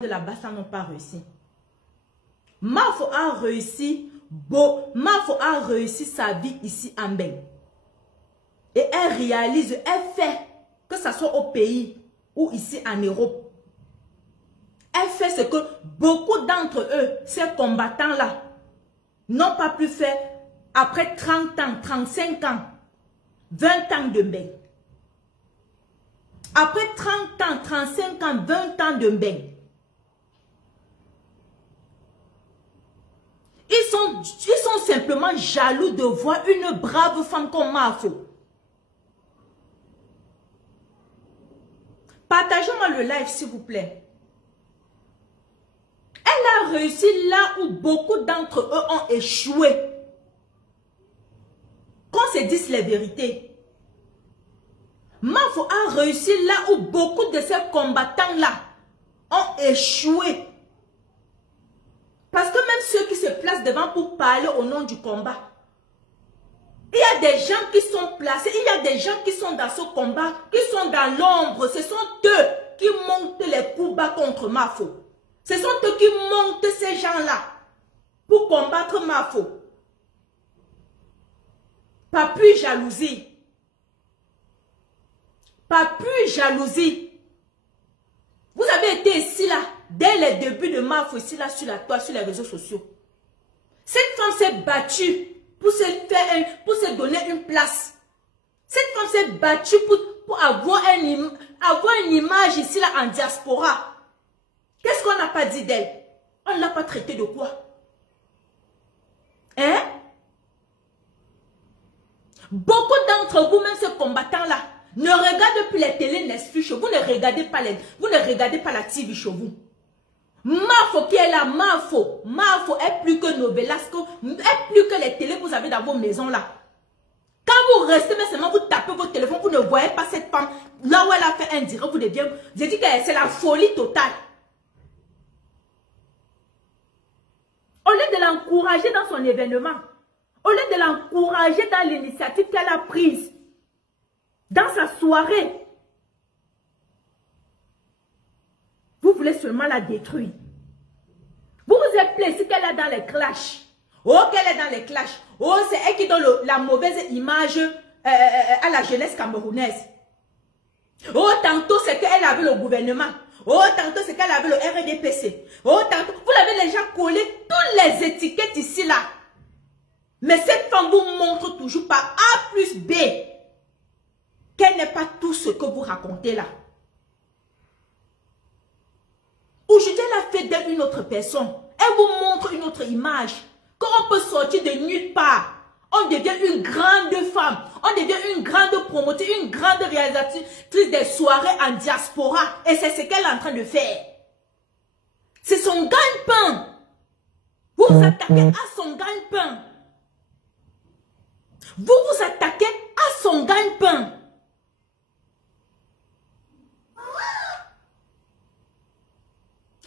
de la Bassa n'ont pas réussi. Mafo a réussi, Mafo a réussi sa vie ici en Bénin. Et elle réalise, elle fait, que ce soit au pays ou ici en Europe. Elle fait ce que beaucoup d'entre eux, ces combattants-là, n'ont pas pu faire après 30 ans, 35 ans, 20 ans de Bénin. Après 30 ans, 35 ans, 20 ans de Bénin. Ils sont simplement jaloux de voir une brave femme comme Mafo. Partagez-moi le live, s'il vous plaît. Elle a réussi là où beaucoup d'entre eux ont échoué. Qu'on se dise les vérités. Mafo a réussi là où beaucoup de ces combattants-là ont échoué. Parce que même ceux qui se placent devant pour parler au nom du combat, il y a des gens qui sont placés, il y a des gens qui sont dans ce combat, qui sont dans l'ombre. Ce sont eux qui montent les coups bas contre Mafo. Ce sont eux qui montent ces gens-là pour combattre Mafo. Pas plus jalousie. Pas plus jalousie. Vous avez été ici là, dès les débuts de Mafo, ici là, sur la toile, sur les réseaux sociaux. Cette femme s'est battue pour se donner une place. Cette femme s'est battue pour avoir une image ici là en diaspora. Qu'est-ce qu'on n'a pas dit d'elle? On ne l'a pas traité de quoi? Hein? Beaucoup d'entre vous, même ces combattants-là, ne regardez plus les télé Netflix, vous ne regardez pas la TV chez vous. Mafo qui est là, Mafo est plus que Novelasco, est plus que les télés que vous avez dans vos maisons là. Quand vous restez, mais seulement vous tapez votre téléphone, vous ne voyez pas cette femme, là où elle a fait un direct, vous devenez, j'ai dit que c'est la folie totale. Au lieu de l'encourager dans son événement, au lieu de l'encourager dans l'initiative qu'elle a prise, dans sa soirée, vous voulez seulement la détruire. Vous vous êtes plaisir qu'elle est dans les clashs. Oh, qu'elle est dans les clashs. Oh, c'est elle qui donne la mauvaise image à la jeunesse camerounaise. Oh, tantôt c'est qu'elle avait le gouvernement. Oh, tantôt c'est qu'elle avait le RDPC. Oh, tantôt, vous l'avez déjà collé toutes les étiquettes ici là. Mais cette femme vous montre toujours par A plus B qu'elle n'est pas tout ce que vous racontez là. Aujourd'hui, elle a fait d'elle une autre personne. Elle vous montre une autre image. Quand on peut sortir de nulle part, on devient une grande femme. On devient une grande promotrice, une grande réalisatrice des soirées en diaspora. Et c'est ce qu'elle est en train de faire. C'est son gagne-pain. Vous vous attaquez à son gagne-pain. Vous vous attaquez à son gagne-pain.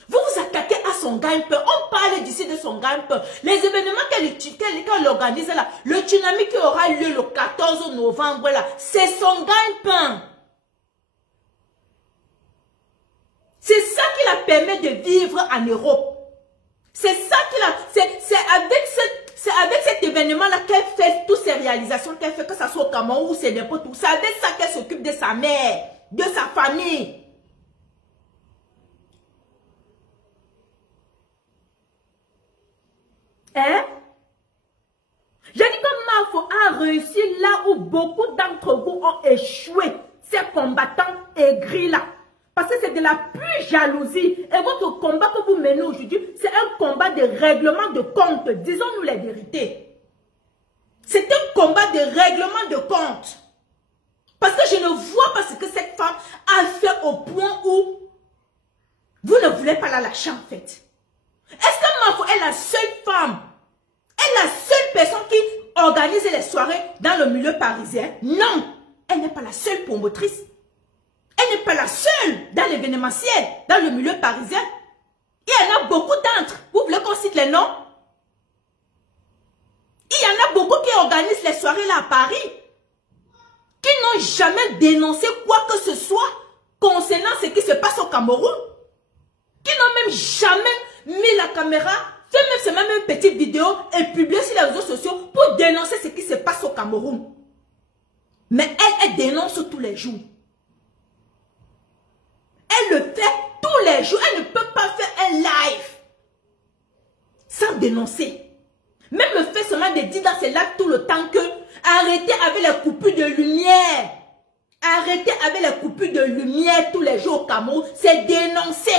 Vous vous attaquez à son gagne-pain. On parle d'ici de son gagne-pain. Les événements qu'elle organise là, le tsunami qui aura lieu le 14 novembre là, c'est son gagne-pain. C'est ça qui la permet de vivre en Europe. C'est ça qui la... C'est avec cet événement-là qu'elle fait toutes ces réalisations qu'elle fait, que ça soit au Cameroun ou c'est n'importe où. C'est avec ça qu'elle s'occupe de sa mère, de sa famille. Hein? J'ai dit que Mafo a réussi là où beaucoup d'entre vous ont échoué. Ces combattants aigris là. Parce que c'est de la pure jalousie. Et votre combat que vous menez aujourd'hui, c'est un combat de règlement de compte. Disons-nous les vérités. C'est un combat de règlement de compte. Parce que je ne vois pas ce que cette femme a fait au point où vous ne voulez pas la lâcher en fait. Est-ce que Mafo est la seule femme, est la seule personne qui organise les soirées dans le milieu parisien? Non, elle n'est pas la seule promotrice. Elle n'est pas la seule dans l'événementiel, dans le milieu parisien. Il y en a beaucoup d'entre. Vous voulez qu'on cite les noms? Il y en a beaucoup qui organisent les soirées là à Paris, qui n'ont jamais dénoncé quoi que ce soit concernant ce qui se passe au Cameroun. qui n'ont même jamais mis la caméra, fait même seulement une petite vidéo et publié sur les réseaux sociaux pour dénoncer ce qui se passe au Cameroun. Mais elle dénonce tous les jours. Elle le fait tous les jours. Elle ne peut pas faire un live sans dénoncer. Même le fait seulement de dire dans ses lives tout le temps que arrêtez avec les coupures de lumière. Arrêtez avec les coupures de lumière tous les jours au Cameroun. C'est dénoncé.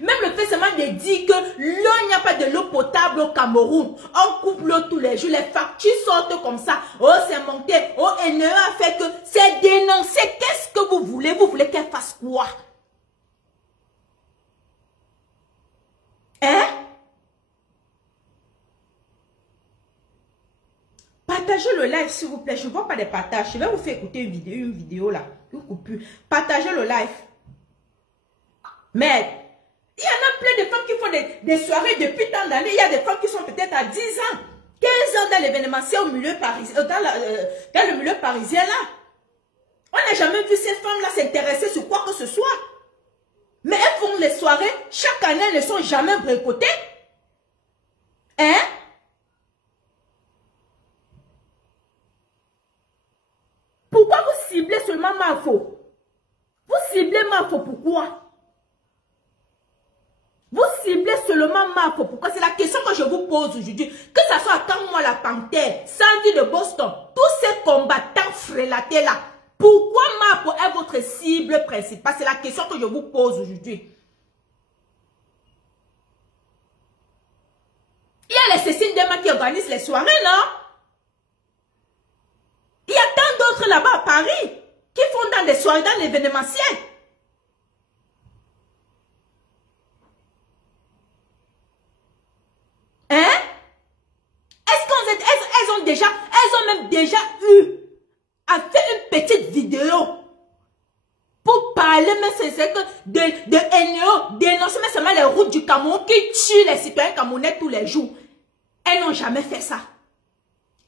Même le fait seulement de dire que l'eau, il n'y a pas de l'eau potable au Cameroun. On coupe l'eau tous les jours. Les factures sortent comme ça. Oh, c'est monté. Oh, NE a fait que c'est dénoncé. Qu'est-ce que vous voulez? Vous voulez qu'elle fasse quoi? Hein? Partagez le live s'il vous plaît. Je ne vois pas de partage. Je vais vous faire écouter une vidéo là. Une coupure. Partagez le live. Mais il y en a plein de femmes qui font des soirées depuis tant d'années. Il y a des femmes qui sont peut-être à 10 ans, 15 ans dans l'événementiel au milieu parisien, dans le milieu parisien là. On n'a jamais vu ces femmes là s'intéresser sur quoi que ce soit. Mais elles font les soirées. Chaque année, elles ne sont jamais boycottées. Hein? Pourquoi vous ciblez seulement Mafo? Vous ciblez Mafo pourquoi? Vous ciblez seulement Mafo pourquoi? C'est la question que je vous pose aujourd'hui. Que ce soit quand moi la Panthère, Sandy de Boston, tous ces combattants frélatés là, pourquoi Mafo est votre cible principale? C'est la question que je vous pose aujourd'hui. Il y a les Cécile Dema qui organisent les soirées, non? Il y a tant d'autres là-bas à Paris qui font dans des soirées, dans l'événementiel. Hein? Elles ont même déjà eu à faire une petite vidéo pour parler, mais c'est que de NEO, dénoncer mais seulement les routes du Cameroun qui tuent les citoyens camerounais tous les jours. Elles n'ont jamais fait ça.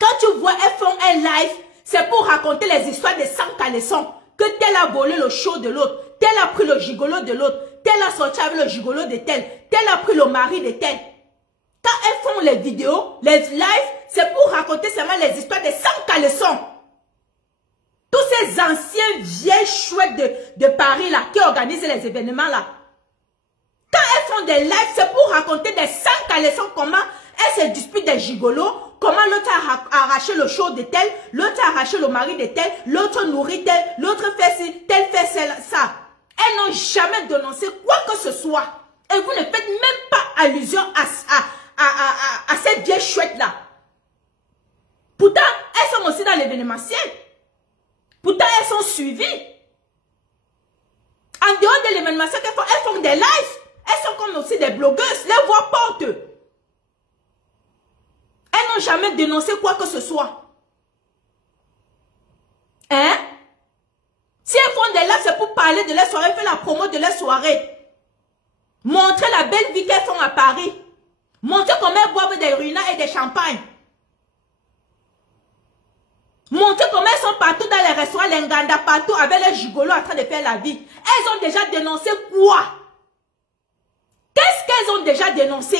Quand tu vois, elles font un live, c'est pour raconter les histoires de 100 caleçons. Que tel a volé le show de l'autre, tel a pris le gigolo de l'autre, tel a sorti avec le gigolo de tel a pris le mari de tel. Quand elles font les vidéos, les lives, c'est pour raconter seulement les histoires de 100 caleçons. Tous ces anciens vieilles chouettes de Paris là, qui organisent les événements là. Quand elles font des lives, c'est pour raconter des 100 caleçons, comment elles se disputent des gigolos, comment l'autre a arraché le show de tel, l'autre a arraché le mari de tel, l'autre nourrit tel, l'autre fait ci, tel fait ça. Elles n'ont jamais dénoncé quoi que ce soit. Et vous ne faites même pas allusion à cette vieille chouette là. Pourtant, elles sont aussi dans l'événementiel. Pourtant, elles sont suivies. En dehors de l'événementiel qu'elles font, elles font des lives. Elles sont comme aussi des blogueuses. Les voix portent. Elles n'ont jamais dénoncé quoi que ce soit. Hein? Si elles font des lives, c'est pour parler de leur soirée, faire la promo de leur soirée. Montrer la belle vie qu'elles font à Paris. Montrer comment elles boivent des ruinas et des champagnes. Montrer comment elles sont partout dans les restaurants, les Nganda, partout avec les gigolos en train de faire la vie. Elles ont déjà dénoncé quoi? Qu'est-ce qu'elles ont déjà dénoncé?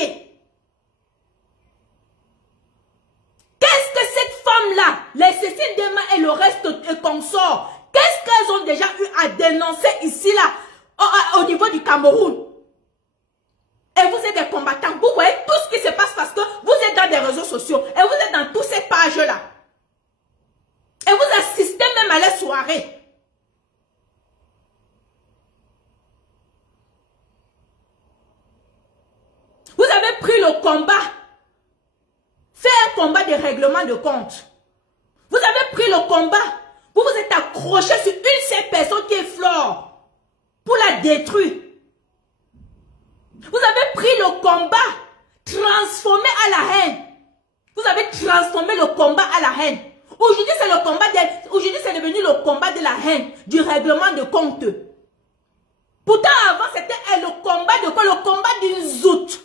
Qu'est-ce que cette femme-là, les Cécile Dema et le reste consorts, qu'est-ce qu'elles ont déjà eu à dénoncer ici, là, au niveau du Cameroun? Et vous êtes des combattants. Vous voyez tout ce qui se passe parce que vous êtes dans des réseaux sociaux. Et vous êtes dans toutes ces pages-là. Et vous assistez même à les soirées. Vous avez pris le combat. Fait un combat de règlement de compte. Vous avez pris le combat. Vous vous êtes accroché sur une seule personne qui est Flore. Pour la détruire. Vous avez pris le combat, transformé à la haine. Vous avez transformé le combat à la haine. Aujourd'hui, c'est le combat aujourd'hui, c'est devenu le combat de la haine, du règlement de compte. Pourtant, avant, c'était le combat de quoi? Le combat d'une zoute.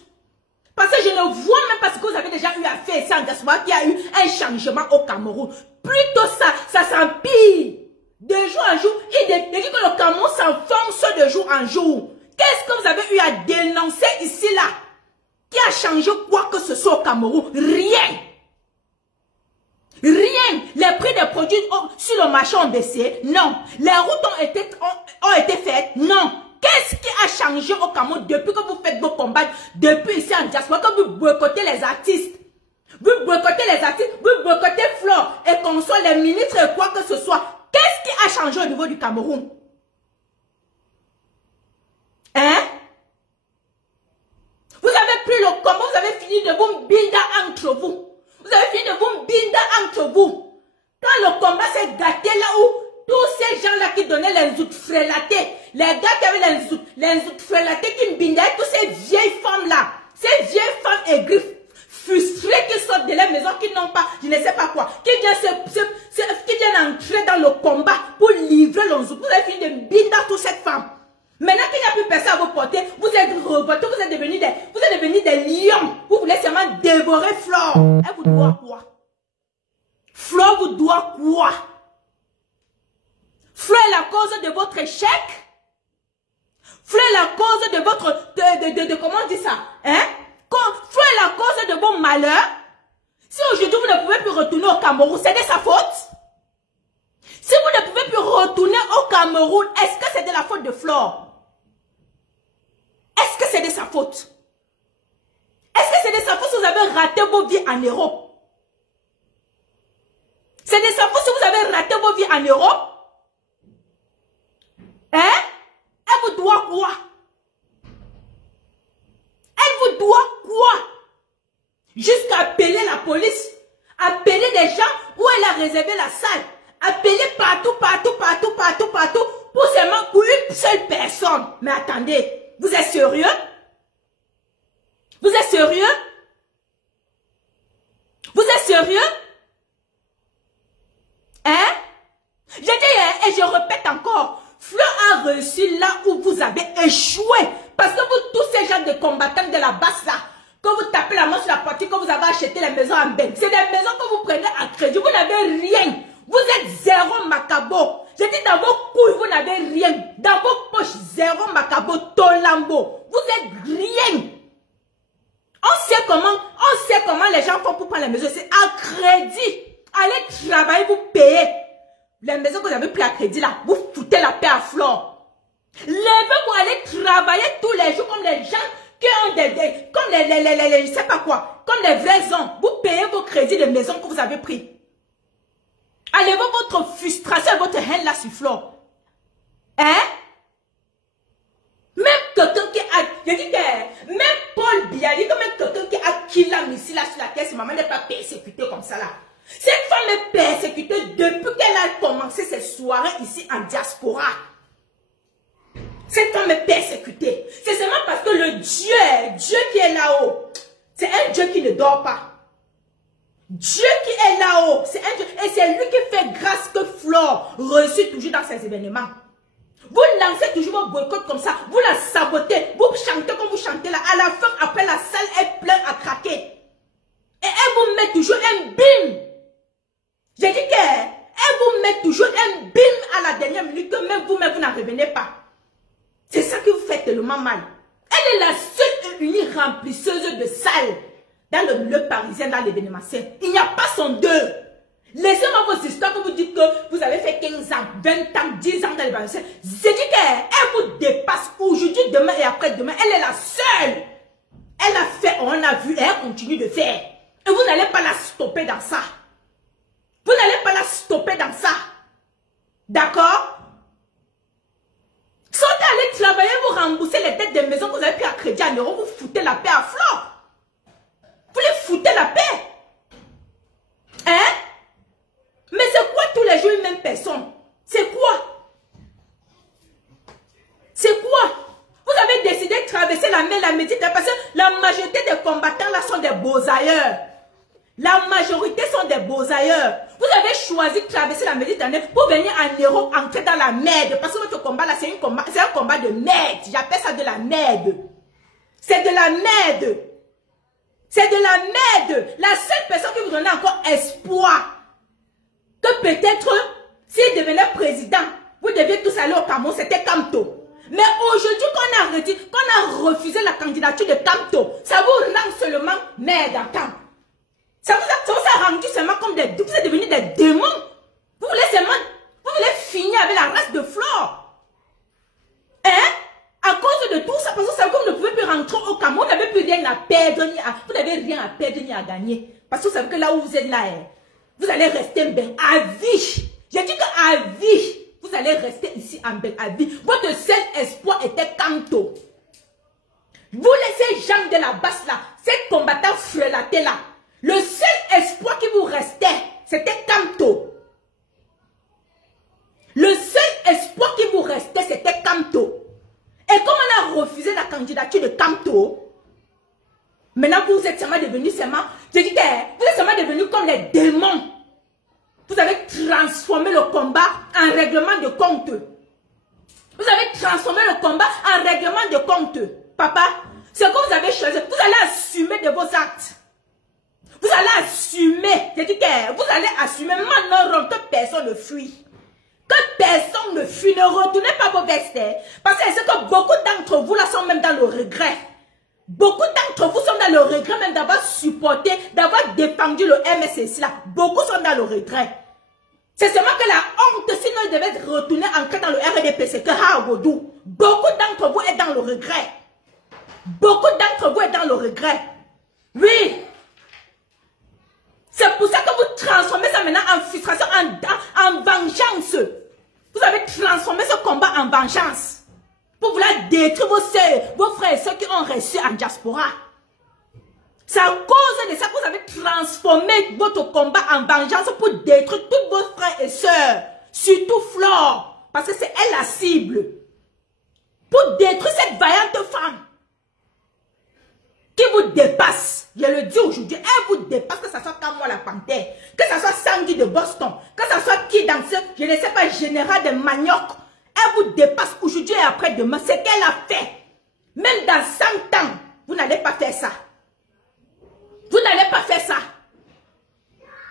Parce que je ne vois même pas ce que vous avez déjà eu à faire ça en diaspora, qu'il y a eu un changement au Cameroun. Plutôt ça s'empire. De jour en jour, il dit que le Cameroun s'enfonce de jour en jour. est-ce que vous avez eu à dénoncer ici, là? Qui a changé quoi que ce soit au Cameroun? Rien. Rien. Les prix des produits sur le marché ont baissé? Non. Les routes ont été faites? Non. Qu'est-ce qui a changé au Cameroun depuis que vous faites vos combats, depuis ici en diaspora, que vous boycottez les artistes? Vous boycottez les artistes, vous boycottez Flore et qu'on soit les ministres et quoi que ce soit. Qu'est-ce qui a changé au niveau du Cameroun? Hein? Vous avez pris le combat, vous avez fini de vous binder entre vous. Vous avez fini de vous binder entre vous. Quand le combat s'est gâté là où tous ces gens-là qui donnaient les outils frélatés, les gars qui avaient les outils frélatés qui me bindaient, toutes ces vieilles femmes-là, ces vieilles femmes aigries, frustrées qui sortent de la maison, qui n'ont pas, je ne sais pas quoi, qui viennent entrer dans le combat pour livrer le zouk. Vous avez fini de binder toutes ces femmes. Maintenant qu'il n'y a plus personne à vous porter, vous êtes revoltés, vous êtes devenus des lions. Vous voulez seulement dévorer Flore. Elle vous doit quoi? Flore vous doit quoi? Flore est la cause de votre échec? Flore est la cause de votre... comment on dit ça? Hein? Flore est la cause de vos malheurs? Si aujourd'hui vous ne pouvez plus retourner au Cameroun, c'est de sa faute? Si vous ne pouvez plus retourner au Cameroun, est-ce que c'est de la faute de Flore? Est-ce que c'est de sa faute? Est-ce que c'est de sa faute si vous avez raté vos vies en Europe? C'est de sa faute si vous avez raté vos vies en Europe? Hein? Elle vous doit quoi? Elle vous doit quoi? Jusqu'à appeler la police, appeler des gens où elle a réservé la salle, appeler partout, pour seulement pour une seule personne. Mais attendez, vous êtes sérieux? Vous êtes sérieux? Vous êtes sérieux? Hein? Je dis et je répète encore, Fleur a réussi là où vous avez échoué. Parce que vous, tous ces gens de combattants de la basse là, que vous tapez la main sur la poitrine, que vous avez acheté les maisons en banque, c'est des maisons que vous prenez à crédit, vous n'avez rien. Vous êtes zéro macabo. Je dis dans vos couilles, vous n'avez rien. Dans vos poches, zéro macabo, tolambo. Vous êtes rien. On sait comment les gens font pour prendre les maisons. C'est à crédit. Allez travailler, vous payez. Les maisons que vous avez pris à crédit là, vous foutez la paix à Flore. Levez-vous, allez travailler tous les jours comme les gens qui ont comme les je sais pas quoi, comme les vrais hommes. Vous payez vos crédits de maison que vous avez pris. Allez-vous votre frustration et votre haine là sur Flore. Hein? Même quelqu'un qui a, je dis que, même Paul Biya, dit que même quelqu'un qui a killé la missile là sur la terre, si maman n'est pas persécutée comme ça là. Cette femme est persécutée depuis qu'elle a commencé ses soirées ici en diaspora. Cette femme est persécutée. C'est seulement parce que le Dieu qui est là-haut, c'est un Dieu qui ne dort pas. Dieu qui est là-haut, c'est un Dieu. Et c'est lui qui fait grâce que Flore réussit toujours dans ses événements. Vous lancez toujours vos boycotts comme ça. Vous la sabotez. Vous chantez comme vous chantez là. À la fin, après la salle est pleine à craquer. Et elle vous met toujours un bim. J'ai dit qu'elle vous met toujours un bim à la dernière minute que même vous-même vous n'en revenez pas. C'est ça que vous faites tellement mal. Elle est la seule et unique remplisseuse de salles dans le milieu parisien, dans l'événementiel. Il n'y a pas son deux. Laissez-moi vos histoires que vous dites que vous avez fait 15 ans, 20 ans, 10 ans dans l'événementiel. J'ai dit qu'elle vous dépasse aujourd'hui, demain et après-demain. Elle est la seule. Elle a fait, on a vu et elle continue de faire. Et vous n'allez pas la stopper dans ça. Vous n'allez pas la stopper dans ça. D'accord? Sortez, allez travailler, vous remboursez les dettes de maison que vous avez pris à crédit en euros, vous foutez la paix à Flore. Vous les foutez la paix. Hein? Mais c'est quoi tous les jours une même personne? C'est quoi? C'est quoi? Vous avez décidé de traverser la mer, la Méditerranée, parce que la majorité des combattants là sont des beaux ailleurs. La majorité sont des beaux ailleurs. Vous avez choisi de traverser la Méditerranée pour venir en Europe, entrer dans la merde. Parce que votre combat là, c'est un combat de merde. J'appelle ça de la merde. C'est de la merde. C'est de la merde. La seule personne qui vous donnait encore espoir que peut-être, s'il devenait président, vous deviez tous aller au Cameroun, c'était Kamto. Mais aujourd'hui, qu'on a refusé la candidature de Kamto, ça vous rend seulement merde à Kam. Ça vous a rendu seulement comme des... Vous êtes devenus des démons. Vous voulez finir avec la race de Flore. Hein? À cause de tout ça, parce que ça, vous ne pouvez plus rentrer au Cameroun, vous n'avez plus rien à perdre, vous n'avez rien à perdre ni à gagner. Parce que vous savez que là où vous êtes là, vous allez rester ben à vie. J'ai dit qu'à vie, vous allez rester ici en ben à vie. Votre seul espoir était Kamto. Vous laissez Jean de la Basse là, ces combattants frelatés là. Le seul espoir qui vous restait, c'était Kamto. Le seul espoir qui vous restait, c'était Kamto. Et comme on a refusé la candidature de Kamto, maintenant vous êtes seulement devenus vous êtes seulement devenus comme les démons. Vous avez transformé le combat en règlement de compte. Vous avez transformé le combat en règlement de compte. Papa, ce que vous avez choisi, vous allez assumer de vos actes. Vous allez assumer. Vous allez assumer maintenant que personne ne fuit. Que personne ne fuit. Ne retournez pas vos vestes. Parce que c'est que beaucoup d'entre vous là sont même dans le regret. Beaucoup d'entre vous sont dans le regret même d'avoir supporté, d'avoir défendu le MSS là. Beaucoup sont dans le regret. C'est seulement que la honte, sinon ils devaient retourner entrer dans le RDPC, que Hagodou. Beaucoup d'entre vous êtes dans le regret. Beaucoup d'entre vous êtes dans le regret. Oui. C'est pour ça que vous transformez ça maintenant en frustration, en vengeance. Vous avez transformé ce combat en vengeance. Pour vouloir détruire vos soeurs, vos frères et ceux qui ont reçu en diaspora. C'est à cause de ça que vous avez transformé votre combat en vengeance pour détruire tous vos frères et sœurs. Surtout Flore. Parce que c'est elle la cible. Pour détruire cette vaillante femme. Qui vous dépasse. Je le dis aujourd'hui. Elle vous dépasse. Que ce soit comme moi la panthère. Que ce soit Sandy de Boston. Que ce soit qui dans ce, je ne sais pas, général de Manioc. Elle vous dépasse aujourd'hui et après-demain. C'est qu'elle a fait. Même dans 100 ans, vous n'allez pas faire ça. Vous n'allez pas faire ça.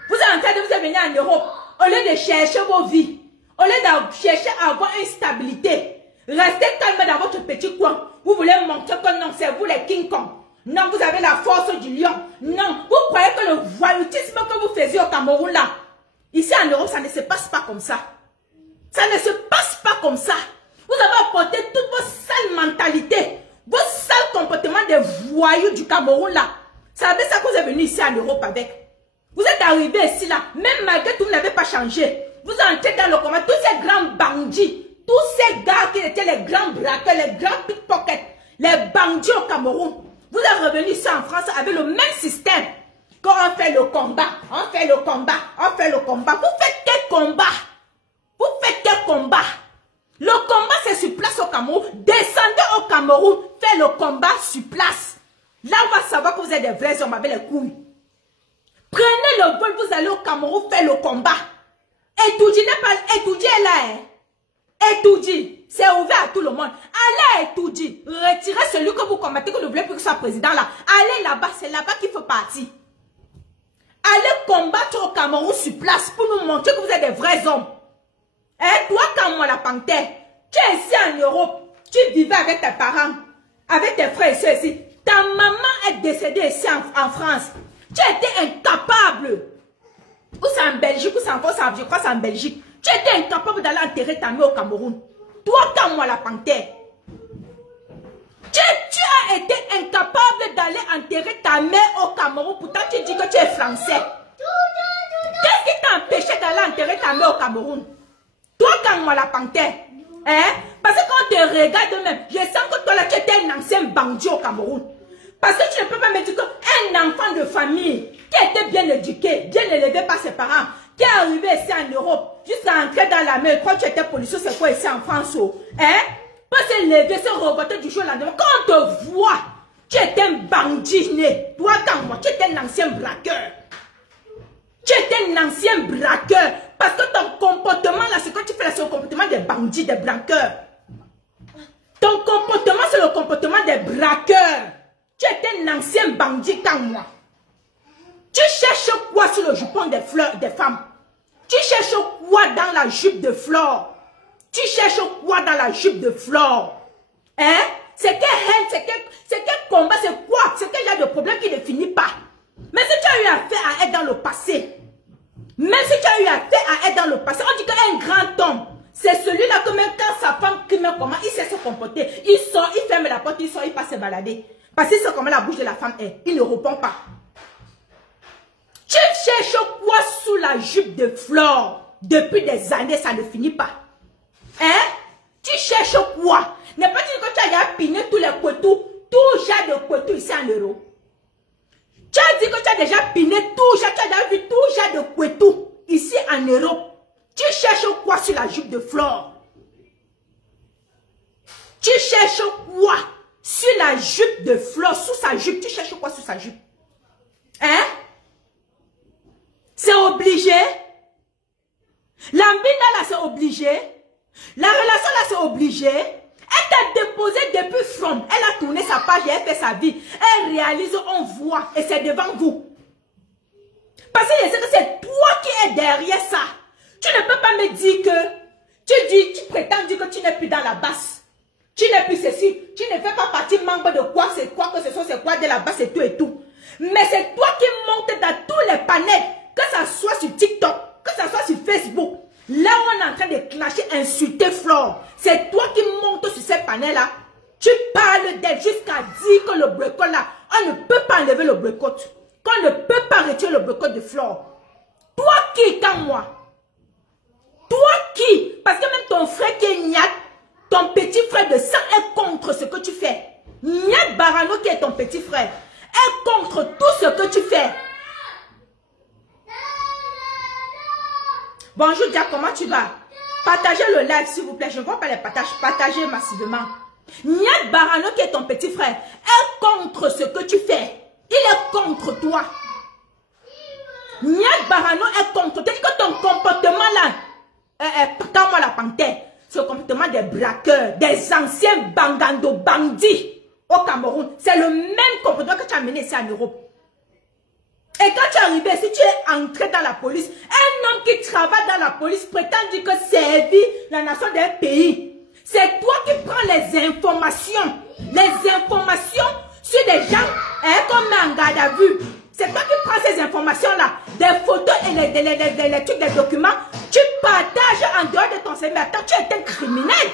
Vous êtes en train de vous venir en Europe. Au lieu de chercher vos vies. Au lieu de chercher à avoir une stabilité. Restez calme dans votre petit coin. Vous voulez montrer que non, c'est vous les King Kong. Non, vous avez la force du lion. Non, vous croyez que le voyoutisme que vous faisiez au Cameroun là. Ici en Europe, ça ne se passe pas comme ça. Ça ne se passe pas comme ça. Vous avez apporté toutes vos sales mentalités, vos sales comportements de voyous du Cameroun là. C'est avec ça que vous êtes venu ici en Europe avec. Vous êtes arrivé ici là, même malgré tout, vous n'avez pas changé. Vous entrez dans le combat, tous ces grands bandits, tous ces gars qui étaient les grands braqueurs, les grands pickpockets, les bandits au Cameroun. Vous êtes revenu ici en France avec le même système. Quand on fait le combat, on fait le combat, on fait le combat. Vous faites quel combat? Vous faites quel combat? Le combat c'est sur place au Cameroun. Descendez au Cameroun, faites le combat sur place. Là on va savoir que vous êtes des vrais hommes avec les couilles. Prenez le vol, vous allez au Cameroun, faites le combat. Etoudi n'est pas, Etoudi est là. Etoudi, c'est ouvert à tout le monde. Allez Etoudi, retirez celui que vous combattez, que vous ne voulez plus que soit président là. Allez là-bas, c'est là-bas qu'il faut partir. Allez combattre au Cameroun sur place pour nous montrer que vous êtes des vrais hommes. Et toi, comme moi, la panthère, tu es ici en Europe, tu vivais avec tes parents, avec tes frères et soeurs ici. Ta maman est décédée ici en France. Tu étais incapable. Ou c'est en Belgique, ou c'est en France, je crois que c'est en Belgique. Tu étais incapable d'aller enterrer ta mère au Cameroun. Toi, comme moi, la panthère. Tu as été incapable d'aller enterrer ta mère au Cameroun. Pourtant, tu dis que tu es français. Qu'est-ce qui t'a empêché d'aller enterrer ta mère au Cameroun? Toi, comme moi, la panthère. Hein? Parce que quand on te regarde même, je sens que toi, là, tu étais un ancien bandit au Cameroun. Parce que tu ne peux pas me dire qu'un enfant de famille qui était bien éduqué, bien élevé par ses parents, qui est arrivé ici en Europe, jusqu'à entrer dans la mer, quand tu étais policier, c'est quoi ici en France? Hein? Pas se lever, se revoter du jour au lendemain. Quand on te voit, tu étais un bandit né. Toi, comme moi, tu étais un ancien braqueur. Tu étais un ancien braqueur. Parce que ton comportement là, ce que tu fais là, c'est le comportement des bandits, des braqueurs. Ton comportement, c'est le comportement des braqueurs. Tu étais un ancien bandit comme moi. Tu cherches quoi sur le jupon des fleurs, des femmes? Tu cherches quoi dans la jupe de Flore? Tu cherches quoi dans la jupe de Flore? Hein? C'est quel haine, c'est quel combat, c'est quoi? C'est quel genre de problème qui ne finit pas? Mais si tu as eu affaire à être dans le passé, même si tu as eu affaire à être dans le passé, on dit qu'un grand homme, c'est celui-là que même quand sa femme crie, comment il sait se comporter. Il sort, il ferme la porte, il sort, il passe se balader. Parce qu'il sait comment la bouche de la femme est. Il ne répond pas. Tu cherches quoi sous la jupe de Flore? Depuis des années, ça ne finit pas. Hein? Tu cherches quoi? N'est pas dit que tu as déjà piné tous les couetous, tout genre de couetous ici en euros. Tu as dit que tu as déjà piné tout genre, tu as déjà vu tout genre de couetous ici en Europe. Tu cherches quoi sur la jupe de Flore? Tu cherches quoi sur la jupe de Flore? Sous sa jupe, tu cherches quoi sur sa jupe? Hein? C'est obligé. L'ambina là, c'est obligé. La relation là, c'est obligé. Elle t'a déposé depuis From. Elle a tourné sa page et elle fait sa vie. Elle réalise, on voit. Et c'est devant vous. Parce que je sais que c'est toi qui es derrière ça. Tu ne peux pas me dire que tu prétends dire que tu n'es plus dans la basse. Tu n'es plus ceci. Tu ne fais pas partie membre de quoi, c'est quoi que ce soit, c'est quoi de la basse et tout et tout. Mais c'est toi qui montes dans tous les panels. Que ça soit sur TikTok, que ça soit sur Facebook. Là où on est en train de clasher, insulter Flore. C'est toi qui montes sur ces panels-là. Tu parles d'elle jusqu'à dire que le boycott là, on ne peut pas enlever le boycott. Qu'on ne peut pas retirer le boycott de Flore. Toi qui, quand moi? Toi qui? Parce que même ton frère qui est Niat, ton petit frère de sang est contre ce que tu fais. Niat Barano qui est ton petit frère, est contre tout ce que tu fais. Bonjour Dia, comment tu vas? Partagez le live s'il vous plaît. Je ne vois pas les partages. Partagez massivement. Niat Barano qui est ton petit frère est contre ce que tu fais. Il est contre toi. Niat Barano est contre toi. C'est que ton comportement là, quand moi la panthère, c'est le comportement des braqueurs, des anciens bangando bandits au Cameroun. C'est le même comportement que tu as mené ici en Europe. Et quand tu es arrivé, si tu es entré dans la police, un homme qui travaille dans la police prétend dire que servir la nation d'un pays. C'est toi qui prends les informations sur des gens qu'on met en garde à vue. C'est toi qui prends ces informations-là, des photos et les trucs, des documents. Tu partages en dehors de ton service. Mais attends, tu es un criminel.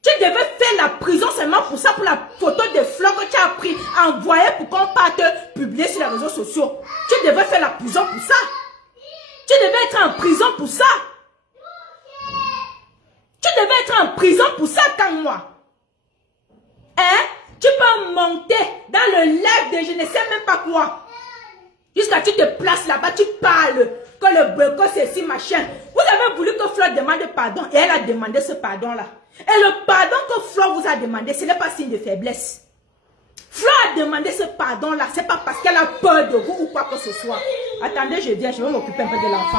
Tu devais faire la prison seulement pour ça, pour la photo de Flore que tu as pris, envoyé pour qu'on parte te publier sur les réseaux sociaux. Tu devais faire la prison pour ça. Tu devais être en prison pour ça. Tu devais être en prison pour ça quand moi. Hein? Tu peux monter dans le live de je ne sais même pas quoi. Jusqu'à tu te places là-bas, tu parles que le boycott c'est si machin. Vous avez voulu que Flore demande pardon et elle a demandé ce pardon-là. Et le pardon que Flore vous a demandé, ce n'est pas signe de faiblesse. Flore a demandé ce pardon-là, ce n'est pas parce qu'elle a peur de vous ou quoi que ce soit. Attendez, je viens, je vais m'occuper un peu de l'enfant.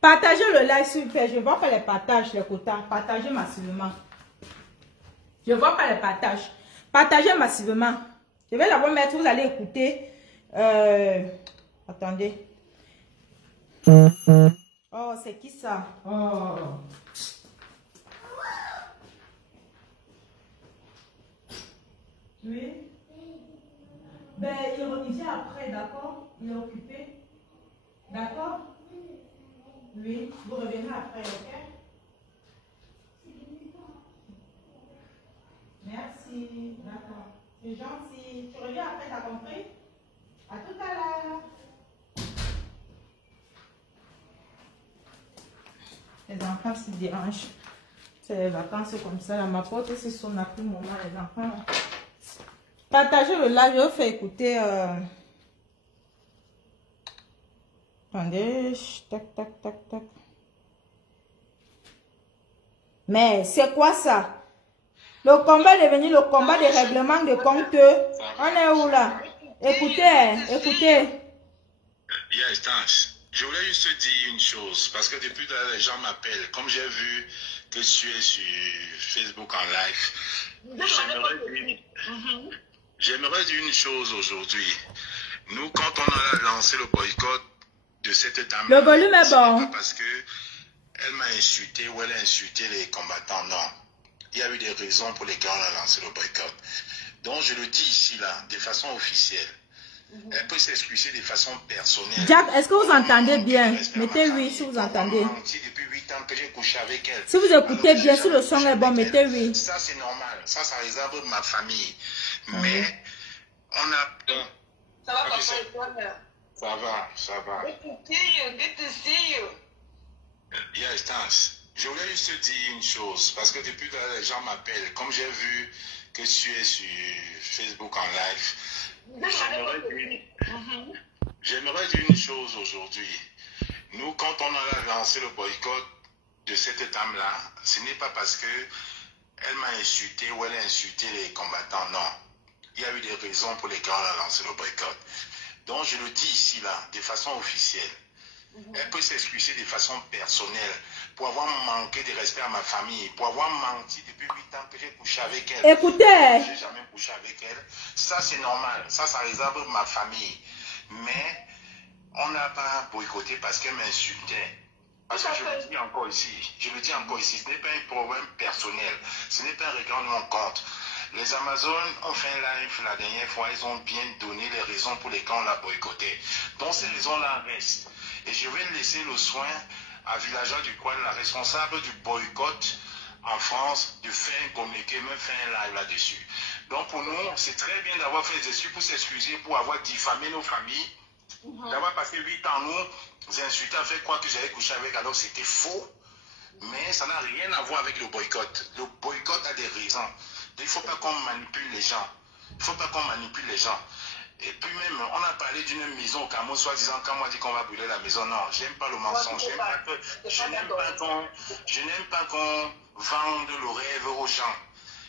Partagez le live s'il vous plaît. Je ne vois pas les partages, les quotas. Partagez massivement. Je ne vois pas les partages. Partagez massivement. Je vais d'abord mettre, vous allez écouter. Attendez. Oh, c'est qui ça? Oh. Oui. Ben, il vient après, d'accord? Il est occupé. D'accord? Oui, vous reviendrez après, ok? Merci, d'accord. C'est gentil. Tu reviens après, t'as compris? À tout à l'heure. Les enfants se dérangent. C'est les vacances comme ça. Là, ma porte, c'est son à plus moment, les enfants. Partagez le live, je vais faire écouter. Attendez. Tac, tac, tac, tac. Mais c'est quoi ça? Le combat est devenu le combat des règlements de compte. On est où là? Écoutez, écoutez. Yes, thanks. Je voulais juste te dire une chose, parce que depuis là, les gens m'appellent. Comme j'ai vu que tu es sur Facebook en live, j'aimerais dire une chose aujourd'hui. Nous, quand on a lancé le boycott de cette dame, le volume est bon. Pas parce que elle m'a insulté ou elle a insulté les combattants, non. Il y a eu des raisons pour lesquelles on a lancé le boycott. Donc, je le dis ici, là, de façon officielle. Elle peut s'excuser de façon personnelle. Jack, est-ce que vous entendez bien? Mettez oui si vous entendez. Depuis 8 ans que j'ai couché avec elle. Si vous écoutez bien, si le son est bon, mettez oui. Ça, c'est normal. Ça réserve ma famille. Mais, on a... Ça va, papa? Ça va. Good to see you. Yes, thanks. Je voulais juste te dire une chose, parce que depuis là, les gens m'appellent. Comme j'ai vu que tu es sur Facebook en live, j'aimerais dire une chose aujourd'hui. Nous, quand on a lancé le boycott de cette dame-là, ce n'est pas parce que elle m'a insulté ou elle a insulté les combattants, non. Il y a eu des raisons pour lesquelles on a lancé le boycott. Donc, je le dis ici, là, de façon officielle. Elle peut s'excuser de façon personnelle pour avoir manqué de respect à ma famille, pour avoir menti depuis 8 ans que j'ai couché avec elle. Écoutez. Je n'ai jamais couché avec elle. Ça, c'est normal. Ça réserve ma famille. Mais on n'a pas boycotté parce qu'elle m'insultait. Parce que je le dis encore ici, ce n'est pas un problème personnel. Ce n'est pas un règlement de compte. Les Amazones ont fait un live la dernière fois, ils ont bien donné les raisons pour lesquelles on l'a boycotté. Donc ces raisons-là restent. Et je vais laisser le soin à Villageois du Coin, la responsable du boycott en France, de faire un communiqué, même faire un live là-dessus. Donc pour nous, c'est très bien d'avoir fait des excuses pour s'excuser, pour avoir diffamé nos familles, d'avoir passé 8 ans nous insulter avec quoi que j'avais couché avec, alors c'était faux. Mais ça n'a rien à voir avec le boycott. Le boycott a des raisons. Il ne faut pas qu'on manipule les gens. Et puis même, on a parlé d'une maison au Cameroun, soi-disant, quand on dit qu'on va brûler la maison. Non, j'aime pas le mensonge. Je n'aime pas qu'on vende le rêve aux gens.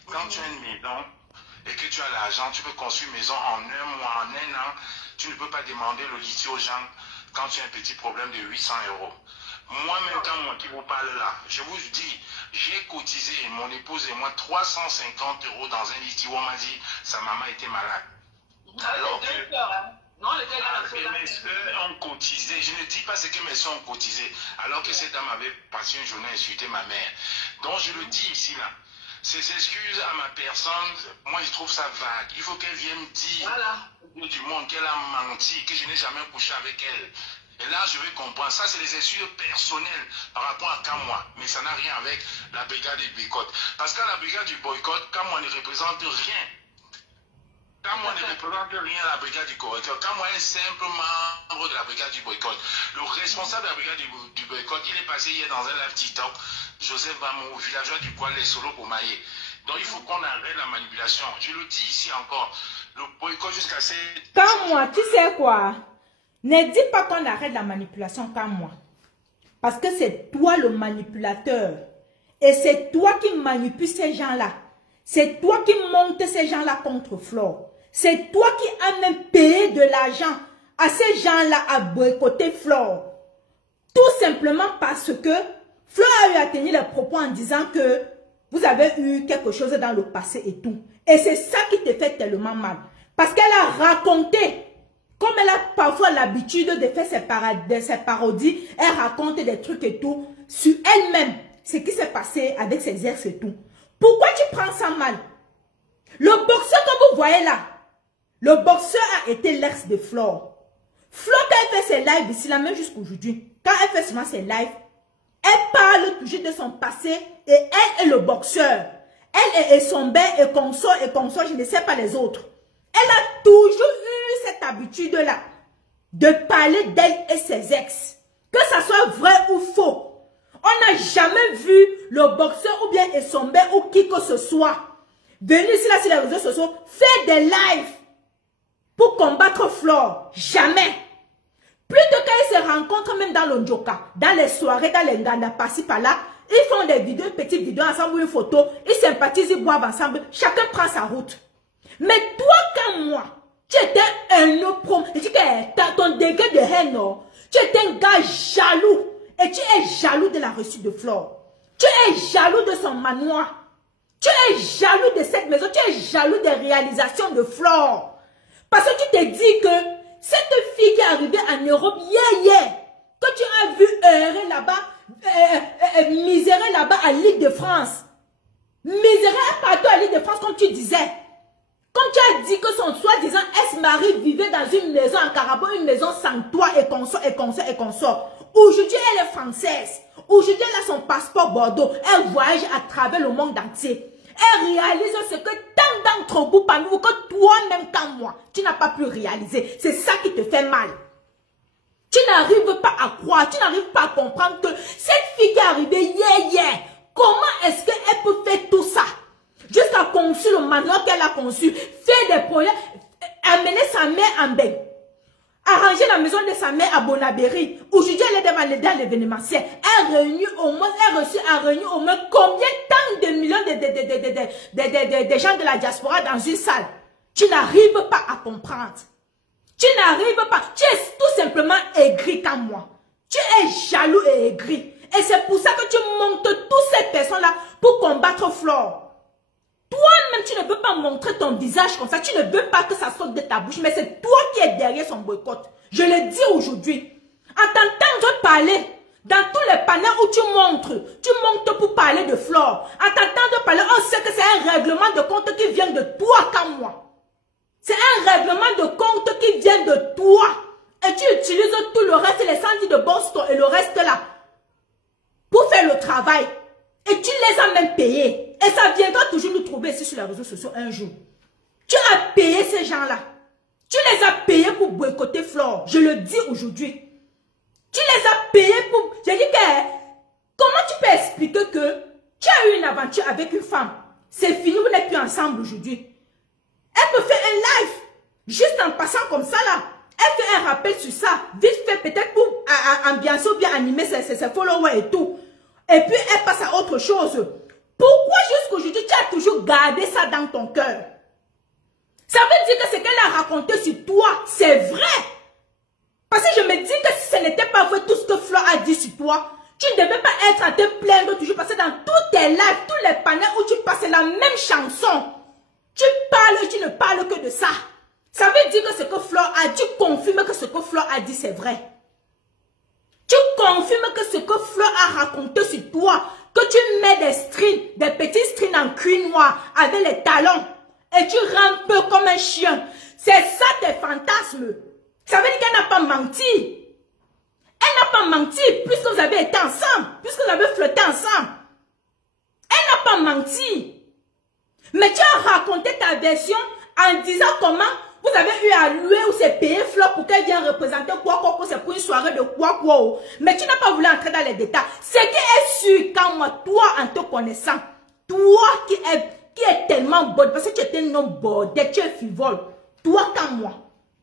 Quand tu as une maison et que tu as l'argent, tu peux construire une maison en un mois, en un an. Tu ne peux pas demander le litige aux gens quand tu as un petit problème de 800 €. Moi-même, quand moi qui vous parle là, je vous dis, j'ai cotisé, mon épouse et moi, 350 € dans un litige où on m'a dit, sa maman était malade. Alors que mes soeurs ont cotisé. Je ne dis pas ce que mes soeurs ont cotisé. Alors que cette dame avait passé une journée à insulter ma mère. Donc je le dis ici là. Ces excuses à ma personne, moi je trouve ça vague. Il faut qu'elle vienne dire du monde qu'elle a menti, que je n'ai jamais couché avec elle. Et là, je vais comprendre. Ça, c'est les excuses personnelles par rapport à Kamwa. Mais ça n'a rien avec la brigade du boycott. Parce qu'à la brigade du boycott, Kamwa ne représente rien. Kamwa ne représente rien à la brigade du correcteur. Kamwa est un simple membre de la brigade du boycott. Le responsable de la brigade du boycott, il est passé hier dans un live TikTok. Joseph Bamou, villageois du poil, les solos pour mailler. Donc, il faut qu'on arrête la manipulation. Je le dis ici encore. Le boycott jusqu'à ces... Kamwa, tu sais quoi? Ne dis pas qu'on arrête la manipulation comme moi. Parce que c'est toi le manipulateur. Et c'est toi qui manipules ces gens-là. C'est toi qui montes ces gens-là contre Flore. C'est toi qui as même payé de l'argent à ces gens-là à boycotter Flore. Tout simplement parce que Flore a eu à tenir les propos en disant que vous avez eu quelque chose dans le passé et tout. Et c'est ça qui te fait tellement mal. Parce qu'elle a raconté. Comme elle a parfois l'habitude de faire ses parodies, elle raconte des trucs et tout sur elle-même, ce qui s'est passé avec ses ex et tout. Pourquoi tu prends ça mal? Le boxeur que vous voyez là, le boxeur a été l'ex de Flore. Flo, quand elle fait ses lives ici, la même jusqu'aujourd'hui, quand elle fait seulement ses lives, elle parle toujours de son passé et elle est le boxeur. Elle est son bain et consort, je ne sais pas les autres. Elle a toujours eu cette habitude-là de parler d'elle et ses ex. Que ça soit vrai ou faux. On n'a jamais vu le boxeur ou bien Essombe ou qui que ce soit venir ici là sur les réseaux sociaux faire des lives pour combattre Flore. Jamais. Plutôt qu'ils se rencontrent même dans le Njoka, dans les soirées, dans les Nganda, par-ci par-là, ils font des vidéos, une petite vidéo ensemble, une photo, ils sympathisent, ils boivent ensemble, chacun prend sa route. Mais toi comme moi, tu étais un pro, et tu as ton degré de haine, tu étais un gars jaloux, et tu es jaloux de la réussite de Flore. Tu es jaloux de son manoir. Tu es jaloux de cette maison, tu es jaloux des réalisations de Flore. Parce que tu te dis que cette fille qui est arrivée en Europe hier, que tu as vu errer là-bas, misérer là-bas à l'île de France. Misérer partout à l'île de France, comme tu disais. Comme tu as dit que son soi-disant ex-mari vivait dans une maison en Carabo, une maison sans toit et consort. Aujourd'hui, elle est française. Aujourd'hui, elle a son passeport Bordeaux. Elle voyage à travers le monde entier. Elle réalise ce que tant d'entre vous, parmi vous, que toi-même comme moi, tu n'as pas pu réaliser. C'est ça qui te fait mal. Tu n'arrives pas à croire, tu n'arrives pas à comprendre que cette fille qui est arrivée hier, comment est-ce qu'elle peut faire tout ça? Jusqu'à conçu le manoir qu'elle a conçu, faire des projets, amener sa mère en bain, arranger la maison de sa mère à Bonabéry. Aujourd'hui, elle est dans l'événementiel. Elle a réuni au moins, combien tant de millions de gens de la diaspora dans une salle. Tu n'arrives pas à comprendre. Tu n'arrives pas. Tu es tout simplement aigri comme moi. Tu es jaloux et aigri. Et c'est pour ça que tu montes toutes ces personnes-là pour combattre Flore. Toi-même, tu ne veux pas montrer ton visage comme ça. Tu ne veux pas que ça sorte de ta bouche. Mais c'est toi qui es derrière son boycott. Je le dis aujourd'hui. En t'entendant parler, dans tous les panels où tu montes pour parler de Flore. En t'entendant parler, on sait que c'est un règlement de compte qui vient de toi comme moi. C'est un règlement de compte qui vient de toi. Et tu utilises tout le reste, les sandwichs de Boston et le reste là, pour faire le travail. Et tu les as même payés. Et ça viendra toujours nous trouver ici sur les réseaux sociaux un jour. Tu as payé ces gens-là. Tu les as payés pour boycotter Flore. Je le dis aujourd'hui. Tu les as payés pour... J'ai dit que... Comment tu peux expliquer que tu as eu une aventure avec une femme? C'est fini, vous n'êtes plus ensemble aujourd'hui. Elle peut faire un live. Juste en passant comme ça là. Elle fait un rappel sur ça. Vite fait peut-être pour ambiancer ou bien animer ses followers et tout. Et puis elle passe à autre chose. Pourquoi jusqu'aujourd'hui tu as toujours gardé ça dans ton cœur? Ça veut dire que ce qu'elle a raconté sur toi, c'est vrai. Parce que je me dis que si ce n'était pas vrai tout ce que Flore a dit sur toi, tu ne devais pas être à te plaindre toujours. Parce que dans tous tes lives, tous les panels où tu passes la même chanson, tu parles et tu ne parles que de ça. Ça veut dire que ce que Flore a dit, tu confirmes que ce que Flore a dit, c'est vrai. Tu confirmes que ce que Flore a raconté sur toi, que tu mets des strings, des petits strings en cuir noir avec les talons et tu rampes comme un chien. C'est ça tes fantasmes. Ça veut dire qu'elle n'a pas menti. Elle n'a pas menti puisque vous avez été ensemble, puisque vous avez flirté ensemble. Elle n'a pas menti. Mais tu as raconté ta version en disant comment vous avez eu à louer ou c'est payer Flore pour qu'elle vienne représenter quoi, c'est pour une soirée de quoi. Mais tu n'as pas voulu entrer dans les détails. Ce qui est sûr, quand moi, toi, en te connaissant, toi qui est tellement bonne, parce que tu es un homme bordel, tu es frivole. Toi comme moi,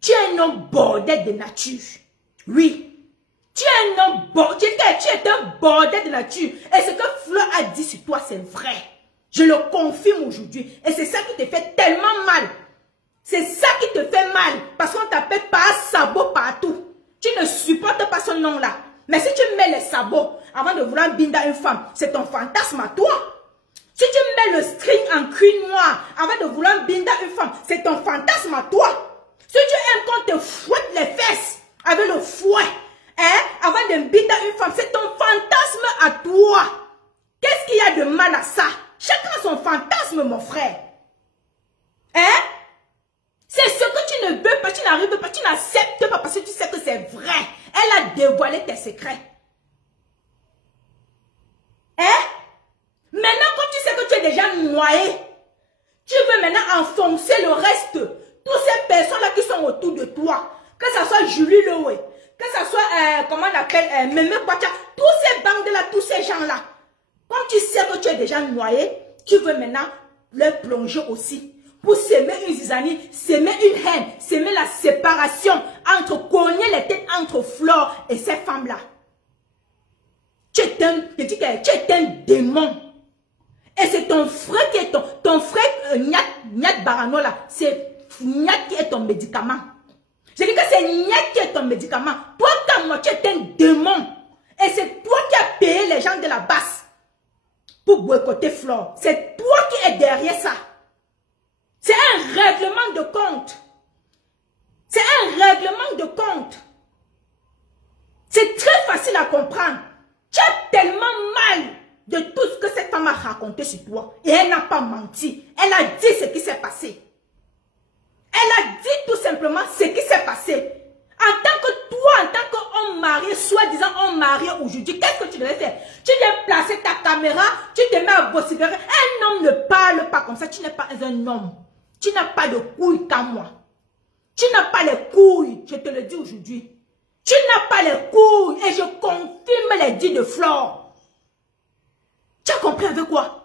tu es un homme bordel de nature. Oui. Tu es un homme bordel, tu es un bordel de nature. Et ce que Flore a dit sur toi, c'est vrai. Je le confirme aujourd'hui. Et c'est ça qui te fait tellement mal. C'est ça qui te fait mal. Parce qu'on t'appelle par sabot partout. Tu ne supportes pas ce nom-là. Mais si tu mets les sabots avant de vouloir binder une femme, c'est ton fantasme à toi. Si tu mets le string en cuir noir avant de vouloir binder une femme, c'est ton fantasme à toi. Si tu aimes qu'on te fouette les fesses avec le fouet, avant de binder une femme, c'est ton fantasme à toi. Qu'est-ce qu'il y a de mal à ça? Chacun a son fantasme, mon frère. C'est ce que tu ne veux pas, tu n'arrives pas, tu n'acceptes pas parce que tu sais que c'est vrai. Elle a dévoilé tes secrets. Hein? Maintenant, quand tu sais que tu es déjà noyé, tu veux maintenant enfoncer le reste. Toutes ces personnes-là qui sont autour de toi, que ce soit Julie Loé, que ce soit, comment on appelle, Mémé Kwacha, tous ces bandes-là, tous ces gens-là. Quand tu sais que tu es déjà noyé, tu veux maintenant leur plonger aussi. Pour s'aimer une zizanie, s'aimer une haine, s'aimer la séparation, entre cogner les têtes entre Flore et ces femmes-là. Tu es un démon. Et c'est ton frère qui est ton frère Nyat Barano là. C'est Nyat qui est ton médicament. Je dis que c'est Nyat qui est ton médicament. Toi, comme moi, tu es un démon. Et c'est toi qui as payé les gens de la basse pour boycotter Flore. C'est toi qui es derrière ça. C'est un règlement de compte. C'est un règlement de compte. C'est très facile à comprendre. Tu as tellement mal de tout ce que cette femme a raconté sur toi. Et elle n'a pas menti. Elle a dit ce qui s'est passé. Elle a dit tout simplement ce qui s'est passé. En tant que toi, en tant qu'homme marié, soi-disant homme marié aujourd'hui, qu'est-ce que tu devais faire? Tu devais placer ta caméra, tu te mets à vociférer. Un homme ne parle pas comme ça. Tu n'es pas un homme. Tu n'as pas de couilles comme moi. Tu n'as pas les couilles, je te le dis aujourd'hui. Tu n'as pas les couilles et je confirme les dits de Flore. Tu as compris avec quoi?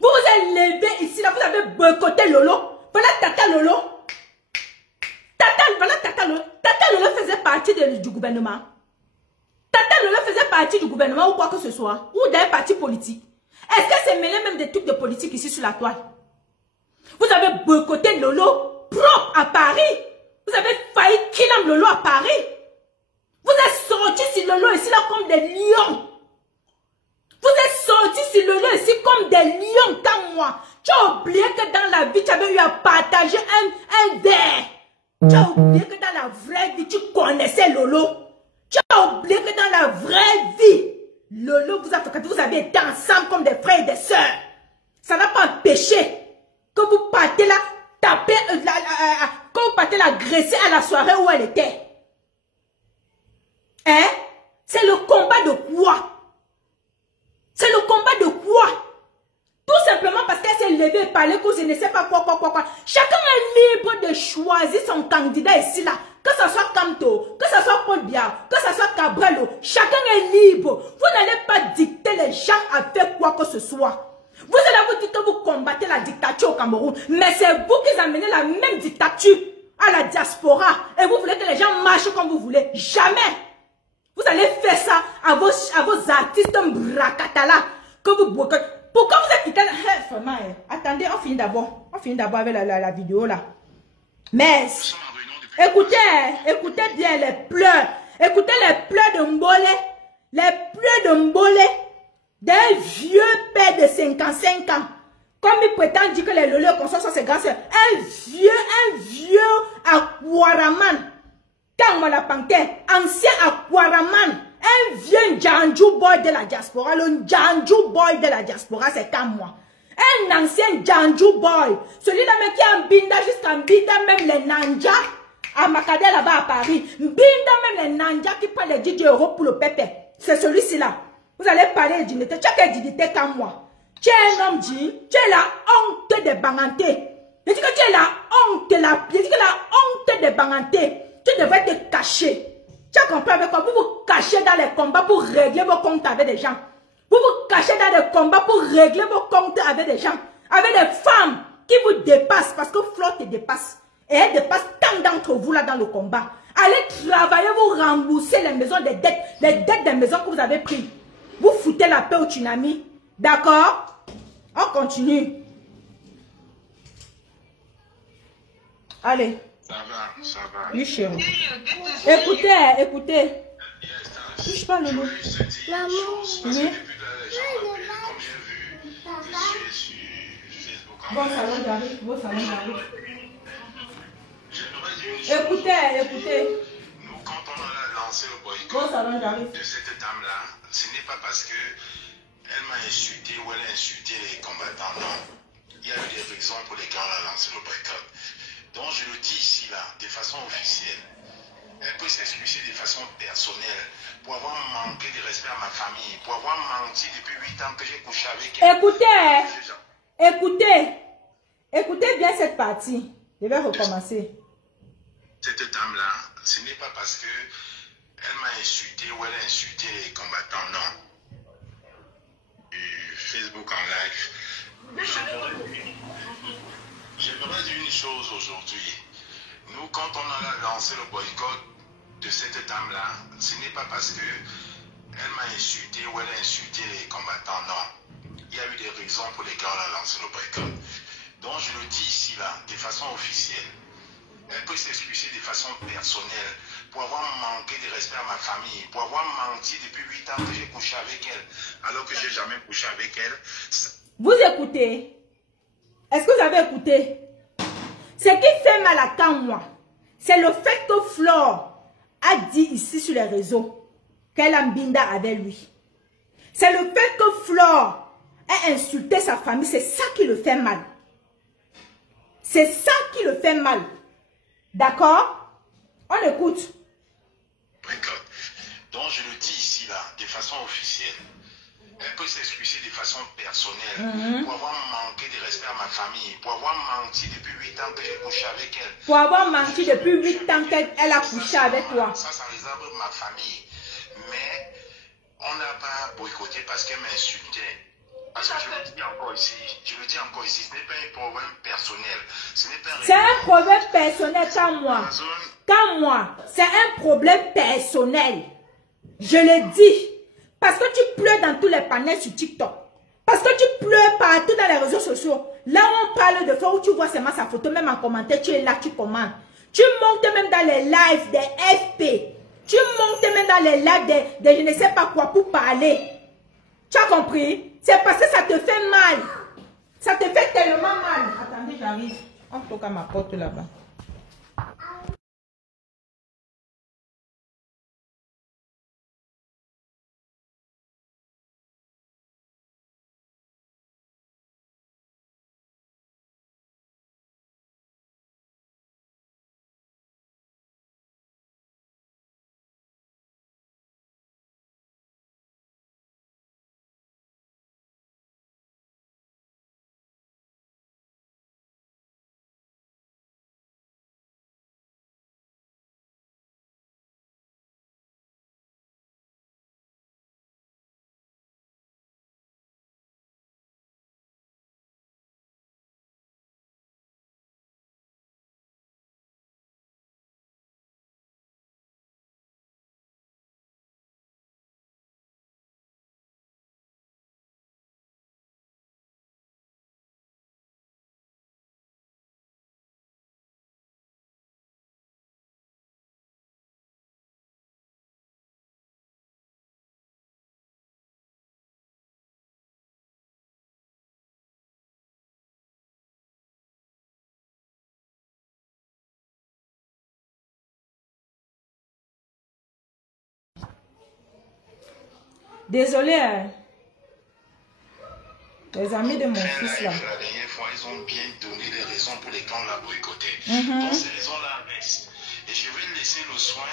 Vous vous êtes levé ici, là, vous avez boycotté Lolo. Voilà Tata Lolo. Voilà Tata Lolo. Tata Lolo faisait partie du gouvernement. Tata Lolo faisait partie du gouvernement ou quoi que ce soit. Ou d'un parti politique. Est-ce que c'est mêlé même des trucs de politique ici sur la toile? Vous avez boycotté Lolo propre à Paris. Vous avez failli killer Lolo à Paris. Vous êtes sortis sur Lolo ici là comme des lions. Vous êtes sortis sur Lolo ici comme des lions comme moi. Tu as oublié que dans la vie, tu avais eu à partager un verre. Tu as oublié que dans la vraie vie, tu connaissais Lolo. Tu as oublié que dans la vraie vie, Lolo vous avez été ensemble comme des frères et des sœurs. Ça n'a pas empêché que vous partez là, taper, que vous partez l'agresser à la soirée où elle était. Hein? C'est le combat de quoi? C'est le combat de quoi? Tout simplement parce qu'elle s'est levée et parlé que je ne sais pas quoi. Chacun est libre de choisir son candidat ici là. Que ce soit Kamto, que ce soit Paul Biya, que ce soit Cabrelo. Chacun est libre. Vous n'allez pas dicter les gens à faire quoi que ce soit. Vous allez vous dire que vous combattez la dictature au Cameroun. Mais c'est vous qui amenez la même dictature à la diaspora. Et vous voulez que les gens marchent comme vous voulez. Jamais. Vous allez faire ça à vos artistes bracatala que vous boycottez. Pourquoi vous êtes quitté là? Attendez, on finit d'abord. On finit d'abord avec la vidéo là. Mais écoutez bien les pleurs. Écoutez les pleurs de Mbolé. Les pleurs de Mbolé d'un vieux père de 55 ans. Comme il prétend dire que les lolés qu'on soit ses grands-sœurs. Un vieux Aquaraman. Quand on l'a panthère, ancien Aquaraman. Un vieux Njanju boy de la diaspora. Le Njanju boy de la diaspora, c'est comme moi. Un ancien Njanju boy. Celui-là même qui est en Binda jusqu'en Binda, même les Nanja. À Makadé là-bas à Paris. Binda même les Nanja qui prennent les 10 euros pour le pépé. C'est celui-ci là. Vous allez parler de dignité. Tu as quelle dignité comme moi? Tu es un homme digne. Tu es la honte des bangantés. Je dis que tu es la honte des bangantés. Tu devrais te cacher. Tu as compris avec quoi? Vous vous cachez dans les combats pour régler vos comptes avec des gens. Vous vous cachez dans les combats pour régler vos comptes avec des gens. Avec des femmes qui vous dépassent. Parce que Flore te dépasse. Et elle dépasse tant d'entre vous là dans le combat. Allez travailler, vous rembourser les maisons des dettes. Les dettes des maisons que vous avez prises. Vous foutez la paix au tsunami. D'accord? On continue. Allez. Ça va. Oui, chérie. Écoutez. Touche pas le mot. Oui. Bon salon j'arrive. Écoutez. Nous, quand on a lancé le boycott Bon salon j'arrive. de cette dame-là, ce n'est pas parce que elle m'a insulté ou elle a insulté les combattants, non. Il y a eu des raisons pour lesquelles on a lancé le boycott. Donc je le dis ici, là, de façon officielle. Elle peut s'excuser de façon personnelle pour avoir manqué de respect à ma famille, pour avoir menti depuis 8 ans que j'ai couché avec elle. Écoutez bien cette partie. Je vais recommencer. Cette dame-là, ce n'est pas parce que elle m'a insulté ou elle a insulté les combattants, non. Du Facebook en live. J'aimerais dire une chose aujourd'hui. Nous, quand on a lancé le boycott de cette dame-là, ce n'est pas parce que elle m'a insulté ou elle a insulté les combattants, non. Il y a eu des raisons pour lesquelles on a lancé le boycott. Donc je le dis ici, là, de façon officielle. Elle peut s'excuser de façon personnelle pour avoir manqué de respect à ma famille, pour avoir menti depuis 8 ans que j'ai couché avec elle, alors que je n'ai jamais couché avec elle. Vous écoutez? Est-ce que vous avez écouté? Ce qui fait mal à moi, c'est le fait que Flore a dit ici sur les réseaux qu'elle a Mbinda avec lui. C'est le fait que Flore a insulté sa famille, c'est ça qui le fait mal. C'est ça qui le fait mal. D'accord? On écoute. Donc je le dis ici, là, de façon officielle. Elle peut s'excuser de façon personnelle pour avoir manqué de respect à ma famille, pour avoir menti depuis 8 ans que j'ai couché avec elle. Pour avoir menti depuis 8 ans qu'elle a couché avec toi. Ça réserve ma famille. Mais on n'a pas boycotté parce qu'elle m'insultait. Parce que je le dis encore ici, ce n'est pas un problème personnel. C'est un problème personnel quand moi. C'est un problème personnel. Je le dis. Parce que tu pleures dans tous les panels sur TikTok. Parce que tu pleures partout dans les réseaux sociaux. Là où on parle de fois où tu vois seulement sa photo, même en commentaire, tu es là, tu commentes. Tu montes même dans les lives des FP. Tu montes même dans les lives de je ne sais pas quoi pour parler. Tu as compris? C'est parce que ça te fait mal. Ça te fait tellement mal. Attendez, j'arrive. On toque à ma porte là-bas. Désolé, hein. Les amis de mon fils là. La dernière fois, ils ont bien donné les raisons pour lesquelles on l'a boycotté. Donc ces raisons-là restent. Et je vais laisser le soin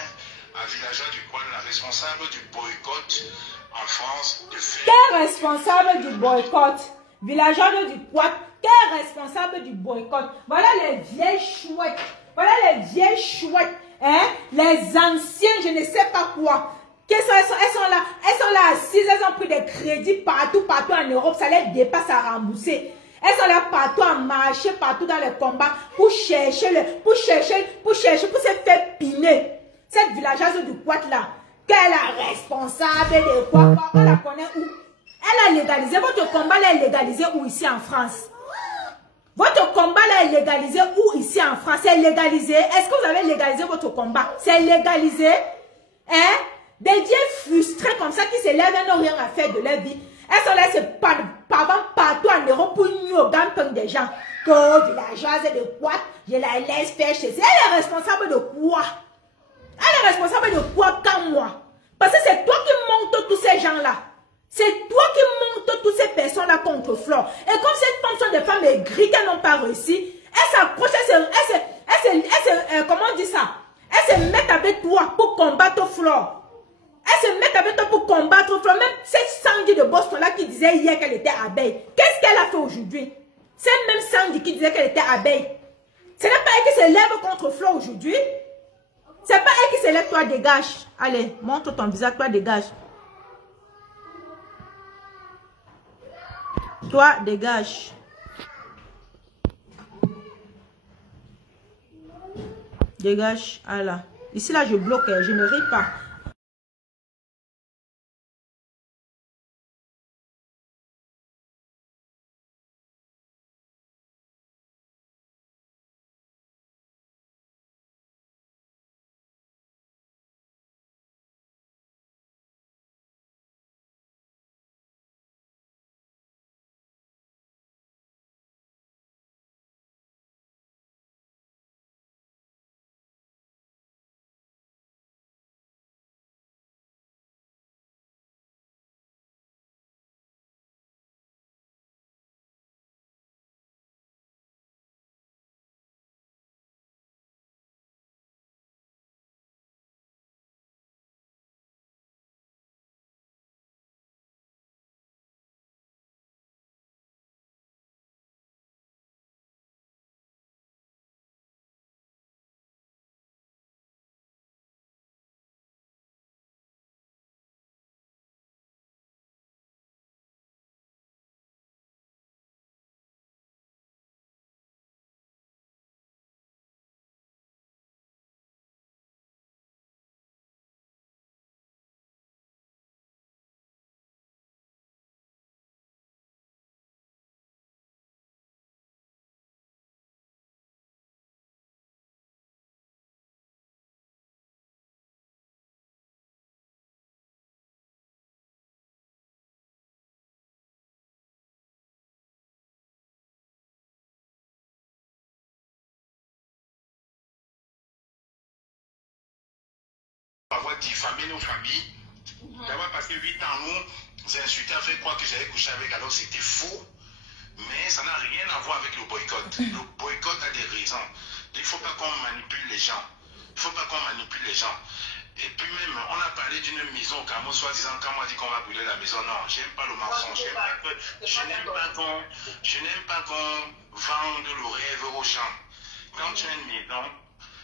à Villageois du Poil, la responsable du boycott en France, de faire... Quel responsable du boycott? Villageois du Poil, quel responsable du boycott? Voilà les vieilles chouettes. Voilà les vieilles chouettes. Hein? Les anciens, je ne sais pas quoi. Elles sont là assises, elles ont pris des crédits partout en Europe, ça les dépasse à rembourser. Elles sont là partout à marcher, partout dans les combats, pour chercher, pour se faire piner. Cette villageoise du Poit là, quelle est responsable de quoi? On la connaît où? Elle a légalisé, votre combat là est légalisé où ici en France? Votre combat là est légalisé où ici en France? C'est légalisé. Est-ce que vous avez légalisé votre combat? C'est légalisé. Hein? Des vieilles frustrées comme ça qui se lèvent et n'ont rien à faire de leur vie. Elles sont là, c'est partout en Europe pour nous au gamping des gens. Que villageoise de quoi? Je la laisse faire chez elle. Elle est responsable de quoi? Elle est responsable de quoi quand moi? Parce que c'est toi qui montes tous ces gens-là. C'est toi qui montes toutes ces personnes-là contre Flore. Et comme cette femme sont des femmes aigries qui n'ont pas réussi, elles s'approchent, elles comment on dit ça? Elle se met avec toi pour combattre Flore. Elle se met avec toi pour combattre Flore. Même cette Sandy de Boston là qui disait hier qu'elle était abeille. Qu'est-ce qu'elle a fait aujourd'hui? C'est même Sandy qui disait qu'elle était abeille. Ce n'est pas elle qui se lève contre Flore aujourd'hui. C'est pas elle qui se lève. Toi, dégage. Allez, montre ton visage. Toi, dégage. Toi, dégage. Dégage. Ah là. Ici, là, je bloque. Je ne ris pas. Avoir diffamé nos familles, d'avoir passé 8 ans nous insulter, à faire croire que j'avais couché avec, alors c'était faux. Mais ça n'a rien à voir avec le boycott. Le boycott a des raisons. Il ne faut pas qu'on manipule les gens. Il ne faut pas qu'on manipule les gens. Et puis même, on a parlé d'une maison au Cameroun, soi-disant, quand on a dit qu'on va brûler la maison. Non, j'aime pas le mensonge. Je n'aime pas qu'on vende le rêve aux gens. Quand tu as une maison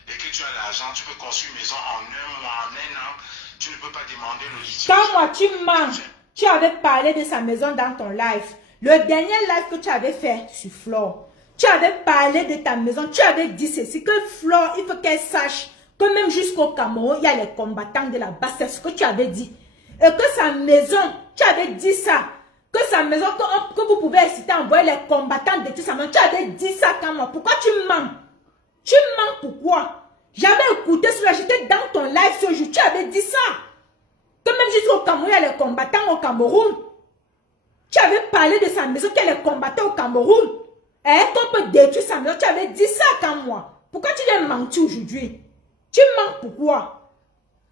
et que tu as l'argent, tu peux construire une maison en un mois, en un an. Tu ne peux pas demander le litige. Quand moi, tu mens, tu avais parlé de sa maison dans ton live. Le dernier live que tu avais fait sur Flore, tu avais parlé de ta maison. Tu avais dit ceci, que Flore, il faut qu'elle sache que même jusqu'au Cameroun, il y a les combattants de la base. C'est ce que tu avais dit. Et que sa maison, tu avais dit ça. Que sa maison, que vous pouvez inciter à envoyer les combattants de tout sa maison. Tu avais dit ça quand moi. Pourquoi tu mens? Tu mens pourquoi? J'avais écouté cela, j'étais dans ton live ce jour. Tu avais dit ça. Que même jusqu'au Cameroun, il y a les combattants au Cameroun. Tu avais parlé de sa maison, qu'il y a les combattants au Cameroun. Hein? Qu'on peut détruire sa maison. Tu avais dit ça quand moi. Pourquoi tu viens mentir aujourd'hui? Tu mens pourquoi?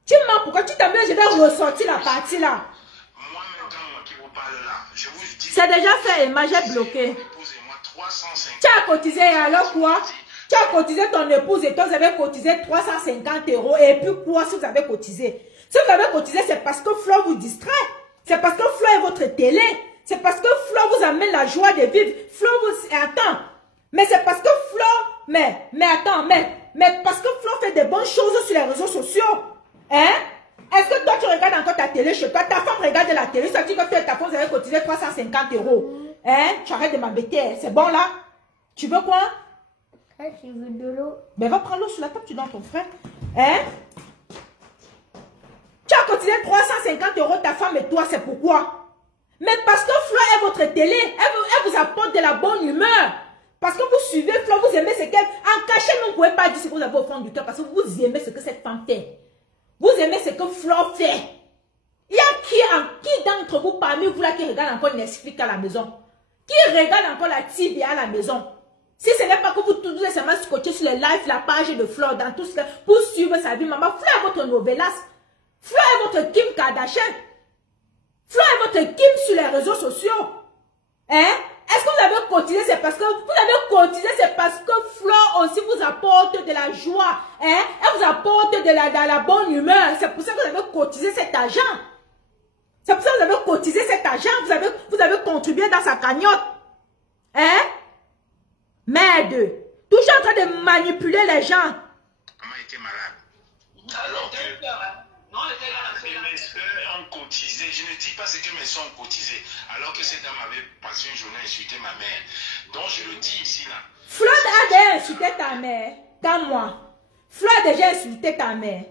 Tu mens pourquoi? Tu t'amènes, je vais ressortir la partie là. Moi-même, quand moi qui vous parle là, je vous dis... C'est déjà fait, Emma, j'ai bloqué. Tu as cotisé et alors quoi? Tu as cotisé ton épouse et toi, vous avez cotisé 350 €. Et puis quoi si vous avez cotisé? Si vous avez cotisé, c'est parce que Flore vous distrait. C'est parce que Flore est votre télé. C'est parce que Flore vous amène la joie de vivre. Flore vous... Attends. Mais c'est parce que Flore... Mais attends, mais parce que Flore fait des bonnes choses sur les réseaux sociaux. Hein? Est-ce que toi, tu regardes encore ta télé chez toi? Ta femme regarde la télé. Ça dit que toi et ta femme, vous avez cotisé 350 €. Hein? Tu arrêtes de m'embêter. C'est bon là? Tu veux quoi? Je veux de l'eau. Mais va prendre l'eau sur la table, tu donnes ton frère. Hein? Tu as cotisé 350 € ta femme et toi, c'est pourquoi? Mais parce que Flore est votre télé, elle vous apporte de la bonne humeur. Parce que vous suivez Flore, vous aimez ce qu'elle... En cachet, vous ne pouvez pas dire ce que vous avez au fond du cœur parce que vous aimez ce que cette femme fait. Vous aimez ce que Flore fait. Il y a qui d'entre vous parmi vous là qui regarde encore Netflix à la maison? Qui regarde encore la TV à la maison? Si ce n'est pas que vous tous seulement scotchez sur les lives, la page de Flore, dans tout ce pour suivre sa vie, maman, Flore est votre novelas. Flore est votre Kim Kardashian. Flore est votre Kim sur les réseaux sociaux. Hein? Est-ce que vous avez cotisé? C'est parce que vous avez cotisé, c'est parce que Flore aussi vous apporte de la joie. Hein? Elle vous apporte de la bonne humeur. C'est pour ça que vous avez cotisé cet argent. C'est pour ça que vous avez cotisé cet argent. Vous avez contribué dans sa cagnotte. Hein? Merde. Toujours en train de manipuler les gens. Maman était malade. Alors que mes soeurs ont cotisé. Je ne dis pas ce que mes soeurs ont cotisé. Alors que cette dame avait passé une journée à insulter ma mère. Donc je le dis ici là. Flore a déjà insulté ta mère. Comme moi. Flore a déjà insulté ta mère.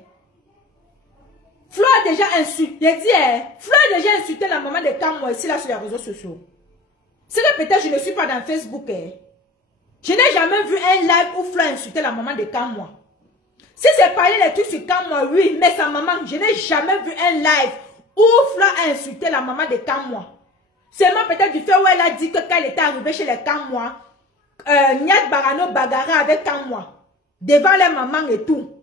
Flore a déjà insulté. J'ai dit, Flore a déjà insulté la maman de Kamwa ici là sur les réseaux sociaux. C'est que peut-être je ne suis pas dans Facebook. Je n'ai jamais vu un live où Flore a insulté la maman de Kamwa. Si c'est parler les trucs sur Kamwa, oui, mais sa maman, je n'ai jamais vu un live où Flore a insulté la maman de Kamwa. Seulement peut-être du fait où elle a dit que quand elle était arrivée chez les Kamwa, Niat Barano bagarra avec Kamwa, devant les mamans et tout.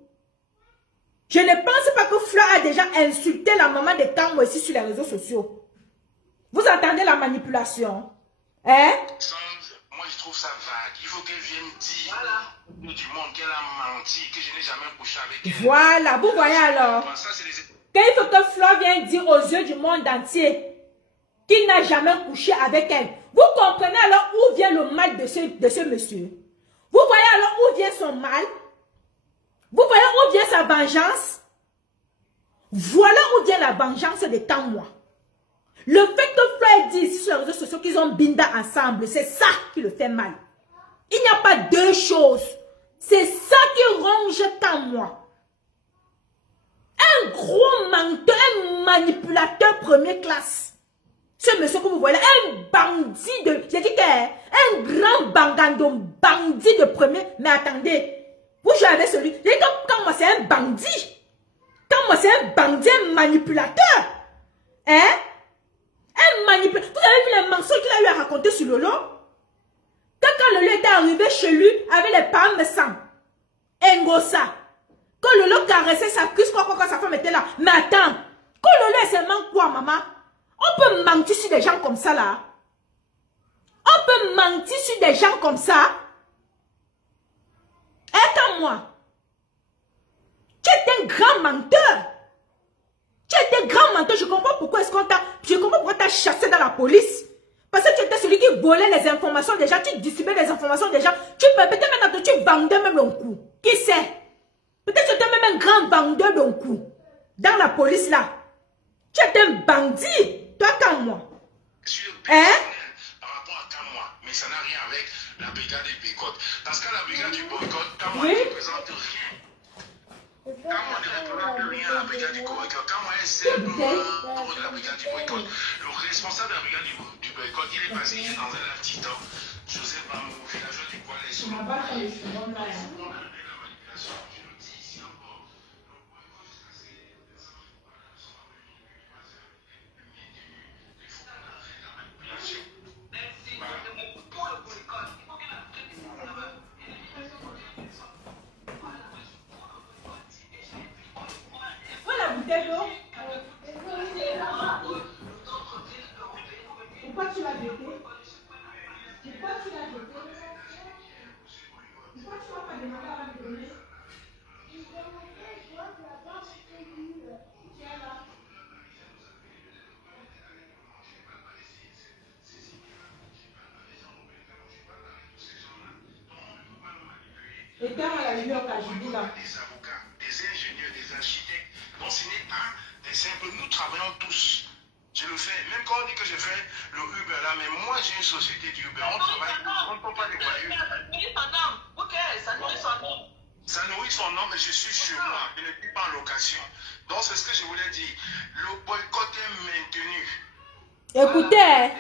Je ne pense pas que Flore a déjà insulté la maman de Kamwa ici sur les réseaux sociaux. Vous entendez la manipulation? Hein? Moi, je trouve ça vague. Il faut qu'elle vienne dire du monde qu'elle a menti, que je n'ai jamais couché avec elle. Voilà, vous voyez alors. Quand il faut que Flore vienne dire aux yeux du monde entier qu'il n'a jamais couché avec elle. Vous comprenez alors où vient le mal de ce monsieur? Vous voyez alors où vient son mal? Vous voyez où vient sa vengeance? Voilà où vient la vengeance de Kamwa. Le fait que Flore dise sur les réseaux sociaux qu'ils ont binda ensemble, c'est ça qui le fait mal. Il n'y a pas deux choses. C'est ça qui ronge Kamwa. Un gros menteur, un manipulateur première classe. Ce monsieur que vous voyez, un bandit de... J'ai dit un grand bangando, bandit de premier... Mais attendez, vous jouez avec celui... J'ai dit quand moi c'est un bandit. Quand moi c'est un bandit, un manipulateur. Hein? Un manipulateur. Vous avez vu les mensonges qu'il a eu à raconter sur Lolo? Quand Lolo était arrivé chez lui avec les palmes sang, Ngosa, quand Lolo caressait sa cuisse, quand sa femme était là. Mais attends, quand Lolo est seulement quoi, maman? On peut mentir sur des gens comme ça, là. On peut mentir sur des gens comme ça. Attends-moi. Tu es un grand menteur. Tu es un grand menteur. Je comprends pourquoi est-ce qu'on t'a... Je comprends pourquoi tu as chassé dans la police. Parce que tu étais celui qui volait les informations des gens. Tu distribuais les informations des gens. Peut-être maintenant tu vendais même un coup. Qui sait? Peut-être que tu étais même un grand vendeur d'un coup. Dans la police, là. Tu es un bandit. Toi, comme moi. Hein? Par rapport à Kamwa, mais ça n'a rien avec la brigade du boycott. Parce que la brigade du boycott, Kamwa ne représente rien. Kamwa ne représente rien à la brigade du boycott. Kamwa est simplement membre de la brigade du boycott. Le responsable de la brigade du boycott, il est passé hier dans un live TikTok. Joseph Bamou, villageois du Poilet sur le Pourquoi tu l'as jeté? Pourquoi tu l'as jeté? Pourquoi tu n'as pas demandé à la donner? Et quand elle a eu au Kajibou là? Des avocats, des ingénieurs, des architectes. Donc ce n'est pas des simples. Nous travaillons tous. Je le fais. Même quand on dit que je fais le Uber là, mais moi j'ai une société d'Uber. On travaille. On ne peut pas les voyous. Ok, ça nourrit son nom. Ça nourrit son nom, mais je suis chez moi. Je ne suis pas en location. Donc c'est ce que je voulais dire. Le boycott est maintenu. Écoutez.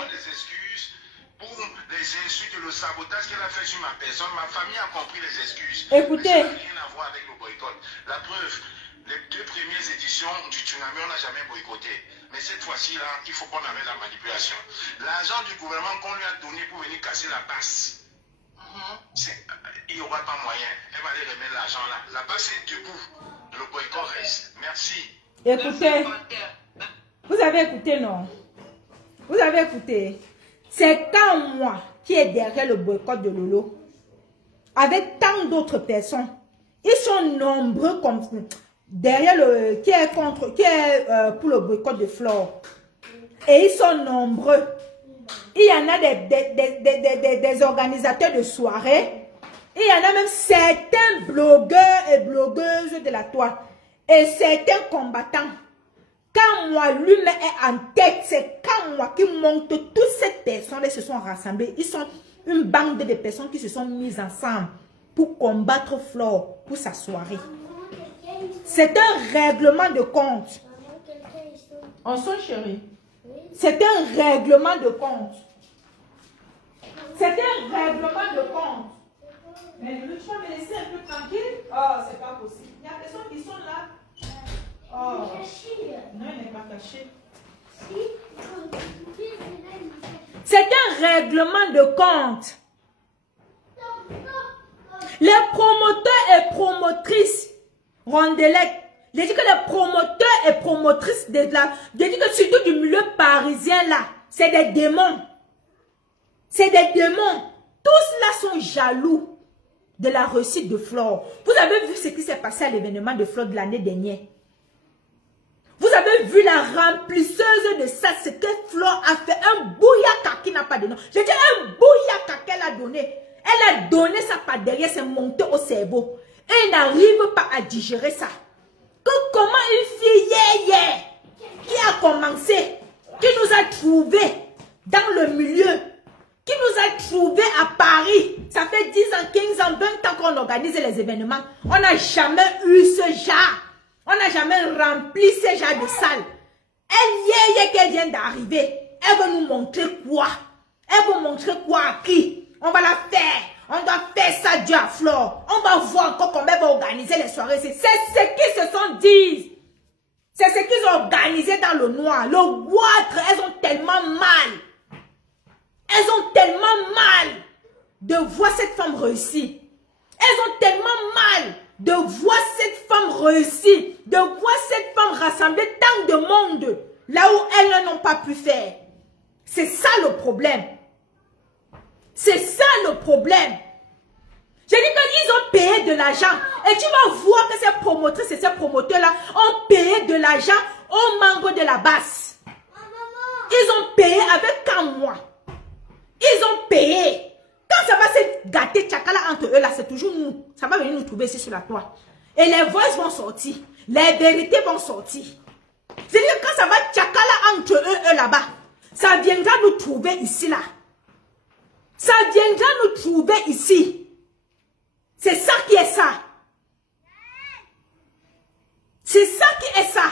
Des excuses pour les insultes, le sabotage qu'elle a fait sur ma personne. Ma famille a compris les excuses. Écoutez. Mais ça n'a rien à voir avec le boycott. La preuve, les 2 premières éditions du tsunami, on n'a jamais boycotté. Mais cette fois-ci, là, il faut qu'on arrête la manipulation. L'argent du gouvernement qu'on lui a donné pour venir casser la base, il n'y aura pas moyen. Elle va aller remettre l'argent là. La base est debout. Le boycott reste. Merci. Écoutez. Vous avez écouté, non? Vous avez écouté? C'est quand moi qui est derrière le boycott de Lolo, avec tant d'autres personnes, ils sont nombreux comme derrière le qui est pour le boycott de Flore. Et ils sont nombreux. Il y en a des organisateurs de soirées. Il y en a même certains blogueurs et blogueuses de la toile. Et certains combattants. Quand moi, lui-même est en tête, c'est quand moi qui monte, toutes ces personnes se sont rassemblées. Ils sont une bande de personnes qui se sont mises ensemble pour combattre Flore pour sa soirée. C'est un règlement de compte. On sonne, chérie. C'est un règlement de compte. C'est un règlement de compte. Mais tu vas me laisser un peu tranquille? Oh, c'est pas possible. Il y a des personnes qui sont là. Oh. Non, il n'est pas caché. C'est un règlement de compte. Les promoteurs et promotrices rondelette, j'ai dit que les promoteurs et promotrices de la, j'ai dit que surtout du milieu parisien là, c'est des démons. C'est des démons. Tous là sont jaloux de la réussite de Flore. Vous avez vu ce qui s'est passé à l'événement de Flore de l'année dernière. Vous avez vu la remplisseuse de ça, ce que Flore a fait, un bouillaka qui n'a pas de nom. J'ai dit un bouillaka qu'elle a donné. Elle a donné ça par derrière, c'est monté au cerveau. Et elle n'arrive pas à digérer ça. Que comment une fille qui a commencé, qui nous a trouvés dans le milieu, qui nous a trouvés à Paris, ça fait 10 ans, 15 ans, 20 ans qu'on organise les événements. On n'a jamais eu ce genre. On n'a jamais rempli ce genre de salle. Elle qu'elle vient d'arriver. Elle veut nous montrer quoi? Elle veut montrer quoi à qui? On va la faire. On doit faire ça Dieu à Flore. On va voir encore comment elle va organiser les soirées. C'est ce qu'ils se sont dit. C'est ce qu'ils ont organisé dans le noir. Le goitre, elles ont tellement mal. Elles ont tellement mal de voir cette femme réussir. Elles ont tellement mal de voir cette femme réussir. De voir cette femme rassembler tant de monde là où elles n'ont pas pu faire. C'est ça le problème. C'est ça le problème. J'ai dit qu'ils ont payé de l'argent. Et tu vas voir que ces promotrices et ces promoteurs-là ont payé de l'argent aux membres de la base. Ils ont payé avec un mois. Ils ont payé. Quand ça va se gâter, tchakala entre eux là, c'est toujours nous. Ça va venir nous trouver ici sur la toile. Et les voix vont sortir. Les vérités vont sortir. C'est-à-dire quand ça va tchakala entre eux là-bas, ça viendra nous trouver ici là. Ça viendra nous trouver ici. C'est ça qui est ça. C'est ça qui est ça.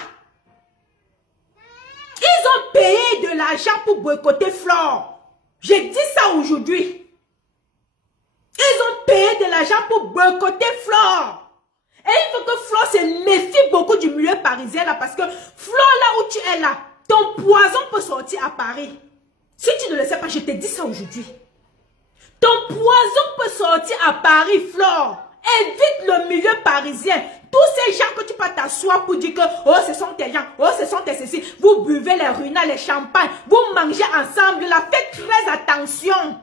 Ils ont payé de l'argent pour boycotter Flore. J'ai dit ça aujourd'hui. Ils ont payé de l'argent pour boycotter Flore. Et il faut que Flore se méfie beaucoup du milieu parisien là. Parce que Flore là où tu es là, ton poison peut sortir à Paris. Si tu ne le sais pas, je te dis ça aujourd'hui. Ton poison peut sortir à Paris, Flore. Évite le milieu parisien. Tous ces gens que tu peux t'asseoir pour dire que oh, ce sont tes gens, oh, ce sont tes ceci. Vous buvez les runas, les champagnes, vous mangez ensemble. Là, faites très attention.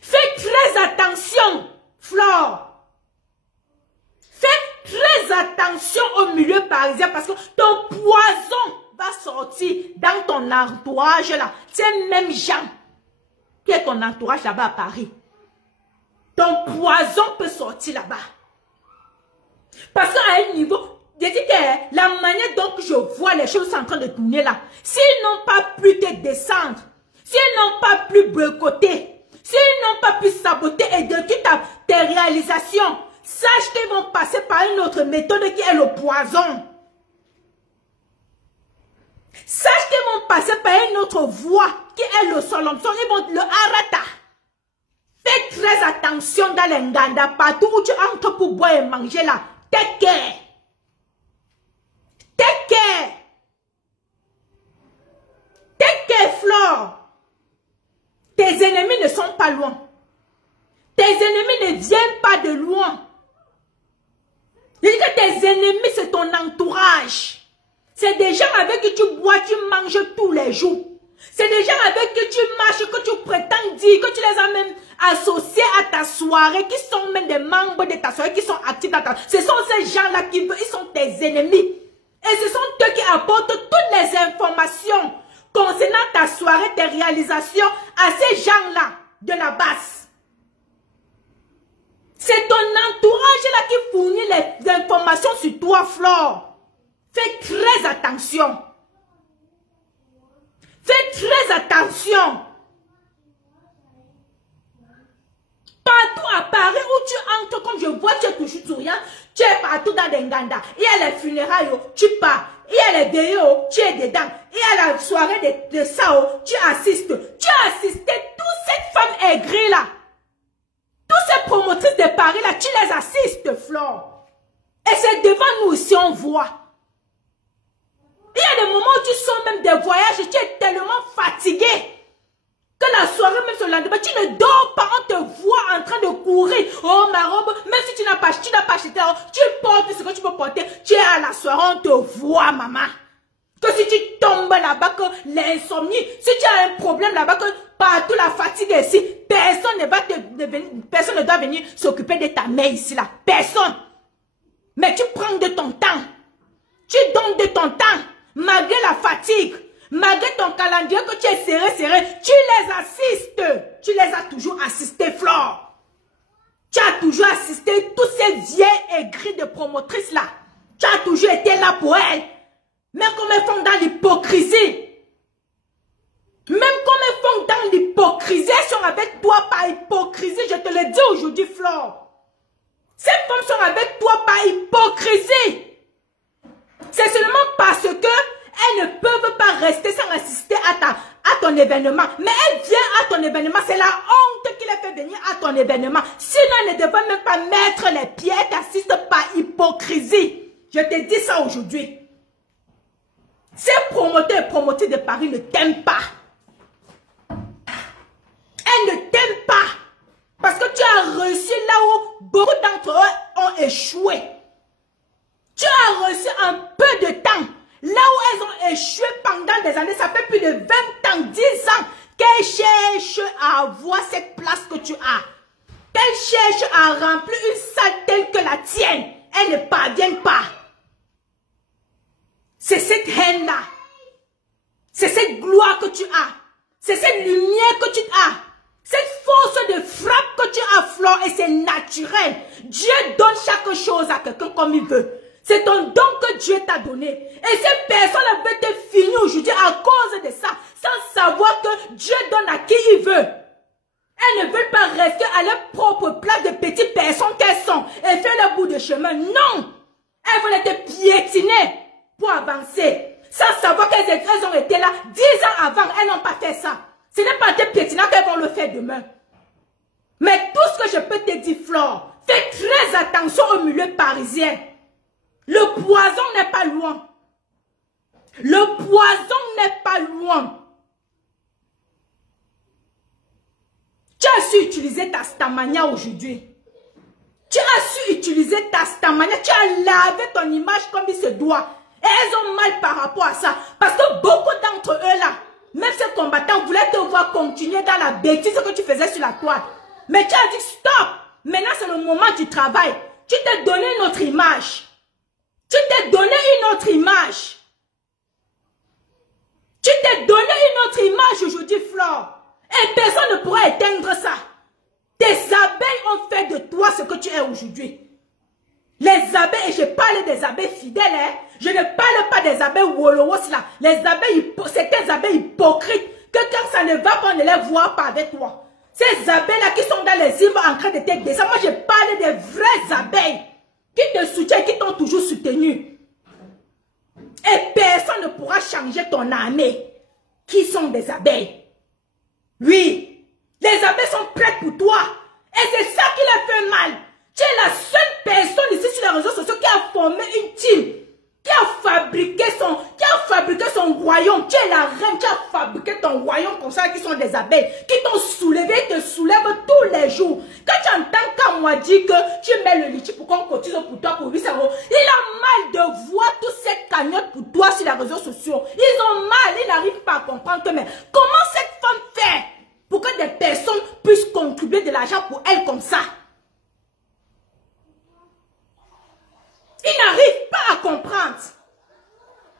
Faites très attention, Flore. Faites très attention au milieu parisien parce que ton poison va sortir dans ton entourage là. Ces mêmes gens qui est ton entourage là-bas à Paris. Ton poison peut sortir là-bas. Parce qu'à un niveau, je dis que la manière dont je vois les choses sont en train de tourner là, s'ils n'ont pas pu te descendre, s'ils n'ont pas pu boycotter, s'ils n'ont pas pu saboter et détruire tes réalisations, sache qu'ils vont passer par une autre méthode qui est le poison. Sache qu'ils vont passer par une autre voie qui est le solomson, ils vont le arata. Faites très attention dans les nganda, partout où tu entres pour boire et manger là. Take care. Take care. Take care, Flore. Tes ennemis ne sont pas loin. Tes ennemis ne viennent pas de loin. Je dis que tes ennemis, c'est ton entourage. C'est des gens avec qui tu bois, tu manges tous les jours. C'est des gens avec qui tu marches, que tu prétends dire, que tu les as même associés à ta soirée, qui sont même des membres de ta soirée, qui sont actifs dans ta soirée. Ce sont ces gens-là qui ils sont tes ennemis. Et ce sont eux qui apportent toutes les informations concernant ta soirée, tes réalisations à ces gens-là de la base. C'est ton entourage-là qui fournit les informations sur toi, Flore. Fais très attention. Fais très attention. Partout à Paris où tu entres, comme je vois, tu es toujours souriant, tu es partout dans des Nganda. Il y a les funérailles, tu pars. Il y a les veilleux, tu es dedans. Il y a la soirée de Sao, tu assistes. Tu as assisté toutes ces femmes aigries-là. Toutes ces promotrices de Paris-là, tu les assistes, Flore. Et c'est devant nous aussi, on voit. Il y a des moments où tu sors même des voyages et tu es tellement fatigué que la soirée, même sur le lendemain, tu ne dors pas, on te voit en train de courir. Oh, ma robe, même si tu n'as pas acheté, tu portes ce que tu peux porter. Tu es à la soirée, on te voit, maman. Que si tu tombes là-bas, que l'insomnie, si tu as un problème là-bas, que partout la fatigue est ici, personne ne doit venir s'occuper de ta mère ici, là. Personne. Mais tu prends de ton temps. Tu donnes de ton temps. Malgré la fatigue, malgré ton calendrier que tu es serré, tu les assistes. Tu les as toujours assistés, Flore. Tu as toujours assisté tous ces vieilles aigris de promotrices là. Tu as toujours été là pour elles. Même comme elles font dans l'hypocrisie. Même comme elles font dans l'hypocrisie, elles sont avec toi par hypocrisie. Je te le dis aujourd'hui, Flore. Ces femmes sont avec toi par hypocrisie. C'est seulement parce que elles ne peuvent pas rester sans assister à ton événement. Mais elles viennent à ton événement. C'est la honte qui les fait venir à ton événement. Sinon, elles ne devraient même pas mettre les pieds. Elles t'assistent par hypocrisie. Je te dis ça aujourd'hui. Ces promoteurs et promotrices de Paris ne t'aiment pas. Elles ne t'aiment pas. Parce que tu as reçu là où beaucoup d'entre eux ont échoué. Tu as reçu un peu de temps. Là où elles ont échoué pendant des années, ça fait plus de 20 ans, 10 ans qu'elles cherchent à avoir cette place que tu as. Qu'elles cherchent à remplir une salle telle que la tienne. Elles ne parviennent pas. C'est cette haine-là. C'est cette gloire que tu as. C'est cette lumière que tu as. Cette force de frappe que tu as, Flore, et c'est naturel. Dieu donne chaque chose à quelqu'un comme il veut. C'est ton don que Dieu t'a donné. Et ces personnes veulent te finir aujourd'hui à cause de ça, sans savoir que Dieu donne à qui il veut. Elles ne veulent pas rester à leur propre place de petites personnes qu'elles sont et faire leur bout de chemin. Non! Elles veulent être piétinées pour avancer. Sans savoir qu'elles ont été là 10 ans avant, elles n'ont pas fait ça. Ce n'est pas tes piétinants qu'elles vont le faire demain. Mais tout ce que je peux te dire, Flore, fais très attention au milieu parisien. Le poison n'est pas loin. Le poison n'est pas loin. Tu as su utiliser ta stamania aujourd'hui. Tu as su utiliser ta stamania. Tu as lavé ton image comme il se doit. Et elles ont mal par rapport à ça. Parce que beaucoup d'entre eux là, même ces combattants voulaient te voir continuer dans la bêtise que tu faisais sur la toile. Mais tu as dit stop. Maintenant c'est le moment du travail. Tu t'es donné une autre image. Tu t'es donné une autre image. Tu t'es donné une autre image aujourd'hui, Flore. Et personne ne pourra éteindre ça. Tes abeilles ont fait de toi ce que tu es aujourd'hui. Les abeilles, et je parle des abeilles fidèles, hein. Je ne parle pas des abeilles wolowos là. Les abeilles, certaines abeilles hypocrites, que quand ça ne va pas, on ne les voit pas avec toi. Ces abeilles là qui sont dans les îles en train de te descendre. Moi je parle des vraies abeilles qui te soutiennent, qui t'ont toujours soutenu. Et personne ne pourra changer ton armée. Qui sont des abeilles? Oui, les abeilles sont prêtes pour toi. Et c'est ça qui leur fait mal. Tu es la seule personne ici sur les réseaux sociaux qui a formé une team, qui a fabriqué fabriqué son royaume. Tu es la reine, tu as fabriqué ton royaume comme ça, qui sont des abeilles, qui t'ont soulevé, te soulèvent tous les jours. Quand tu entends qu'à moi dire que tu mets le litchi pour qu'on cotise pour toi pour 8 euros, il a mal de voir tous ces cagnottes pour toi sur les réseaux sociaux. Ils ont mal, ils n'arrivent pas à comprendre que, mais comment cette femme fait pour que des personnes puissent contribuer de l'argent pour elle comme ça? Ils n'arrivent pas à comprendre.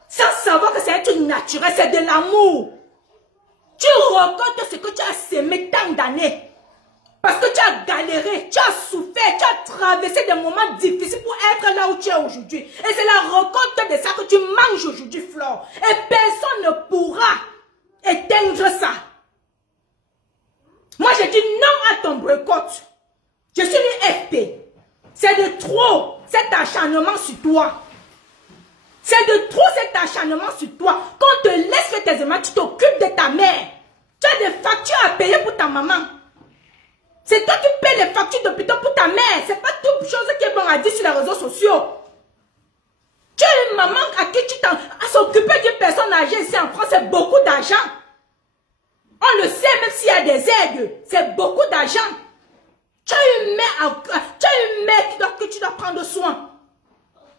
Sans savoir que c'est un truc naturel, c'est de l'amour. Tu récoltes ce que tu as semé tant d'années. Parce que tu as galéré, tu as souffert, tu as traversé des moments difficiles pour être là où tu es aujourd'hui. Et c'est la récolte de ça que tu manges aujourd'hui, Flore. Et personne ne pourra éteindre ça. Moi, je dis non à ton boycott. Je suis une FP. C'est de trop cet acharnement sur toi. C'est de trop cet acharnement sur toi. Quand on te laisse faire tes éléments, tu t'occupes de ta mère. Tu as des factures à payer pour ta maman. C'est toi qui payes les factures d'hôpital pour ta mère. C'est pas toute chose qui est bon à dire sur les réseaux sociaux. Tu as une maman à qui tu t'en... À s'occuper d'une personne âgée ici en France, c'est beaucoup d'argent. On le sait, même s'il y a des aides, c'est beaucoup d'argent. Tu as une mère que tu dois prendre soin.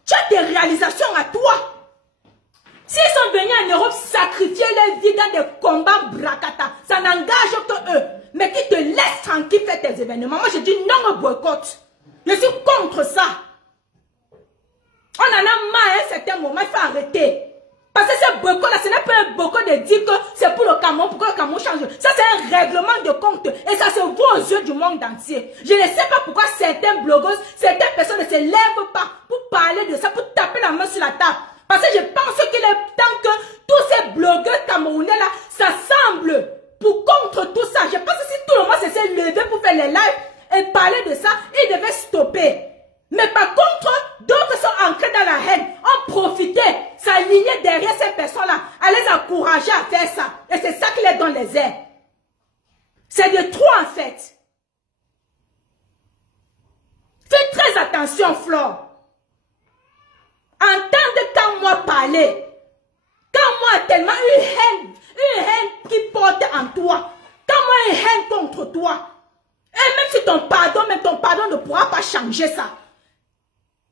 Tu as des réalisations à toi. S'ils sont venus en Europe sacrifier leur vie dans des combats bracata, ça n'engage que eux. Mais qui te laissent tranquille faire tes événements. Moi, je dis non au boycott. Je suis contre ça. On en a marre à un certain moment, il faut arrêter. Parce que ce boycott-là, ce n'est pas un boycott de dire que c'est pour le Cameroun, pour que le Cameroun change. Ça, c'est un règlement de compte. Et ça se voit aux yeux du monde entier. Je ne sais pas pourquoi certaines blogueuses, certaines personnes ne se lèvent pas pour parler de ça, pour taper la main sur la table. Parce que je pense qu'il est temps que tous ces blogueurs camerounais-là s'assemblent pour contre tout ça. Je pense que si tout le monde s'est levé pour faire les lives et parler de ça, ils devaient stopper. Mais par contre, d'autres sont ancrés dans la haine, ont profité, s'aligner derrière ces personnes-là, à les encourager à faire ça. Et c'est ça qui les donne les airs. C'est de trop en fait. Fais très attention, Flore. Entendez quand moi parler. Quand moi tellement une haine qui porte en toi. Quand moi une haine contre toi. Et même si ton pardon ne pourra pas changer ça.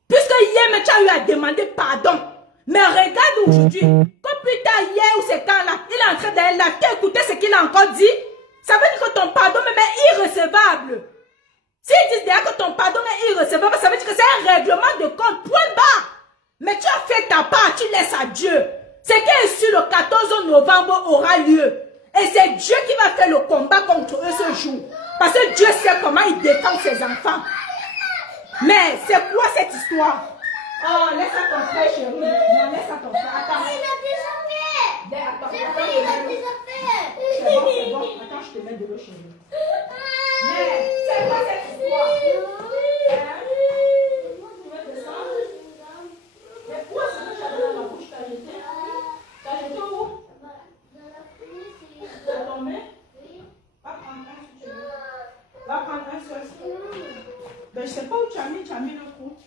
Puisque hier, tu as eu à demander pardon. Mais regarde aujourd'hui, comme plus tard hier ou c'est quand là, il est en train d'aller là, tu as écouté ce qu'il a encore dit? Ça veut dire que ton pardon même est irrecevable. S'ils disent derrière que ton pardon est irrecevable, ça veut dire que c'est un règlement de compte, point bas. Mais tu as fait ta part, tu laisses à Dieu. Ce qui est sur le 14 novembre aura lieu. Et c'est Dieu qui va faire le combat contre eux ce jour. Parce que Dieu sait comment il défend ses enfants. Mais c'est quoi cette histoire? Oh, laisse à ton frère, chérie. Non, laisse à ton frère. Attends. Il a déjà fait. Attends, C'est vrai, il a déjà fait. c'est bon, c'est bon. Attends, je te mets de l'eau, chérie. Mais c'est quoi cette histoire? Mais où est-ce que tu as dans ma bouche? T'as jeté? T'as jeté où? Dans la cuisine. Dans ton main? Va prendre un si tu veux. Va prendre un seul. Ben, je sais pas où tu as mis le coup.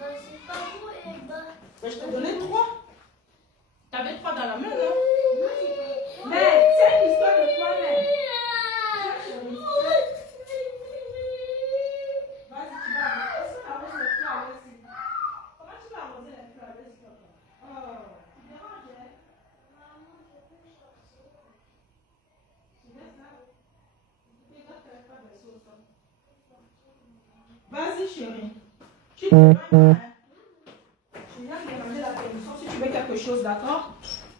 C'est pas vous et ben. Ben, je t'ai donné 3. T'avais 3 dans la main, non? Mais c'est une histoire de toi-même. Vas-y, tu vas arroser. Est-ce qu'on arrose les fleurs avec ici? Comment tu vas arroser les fleurs avec ici? Oh, tu déranges, hein? Tu laisses ça? Tu ne fais pas de sauce. Vas-y, chérie. Tu te je viens de demander la permission si tu veux quelque chose, d'accord?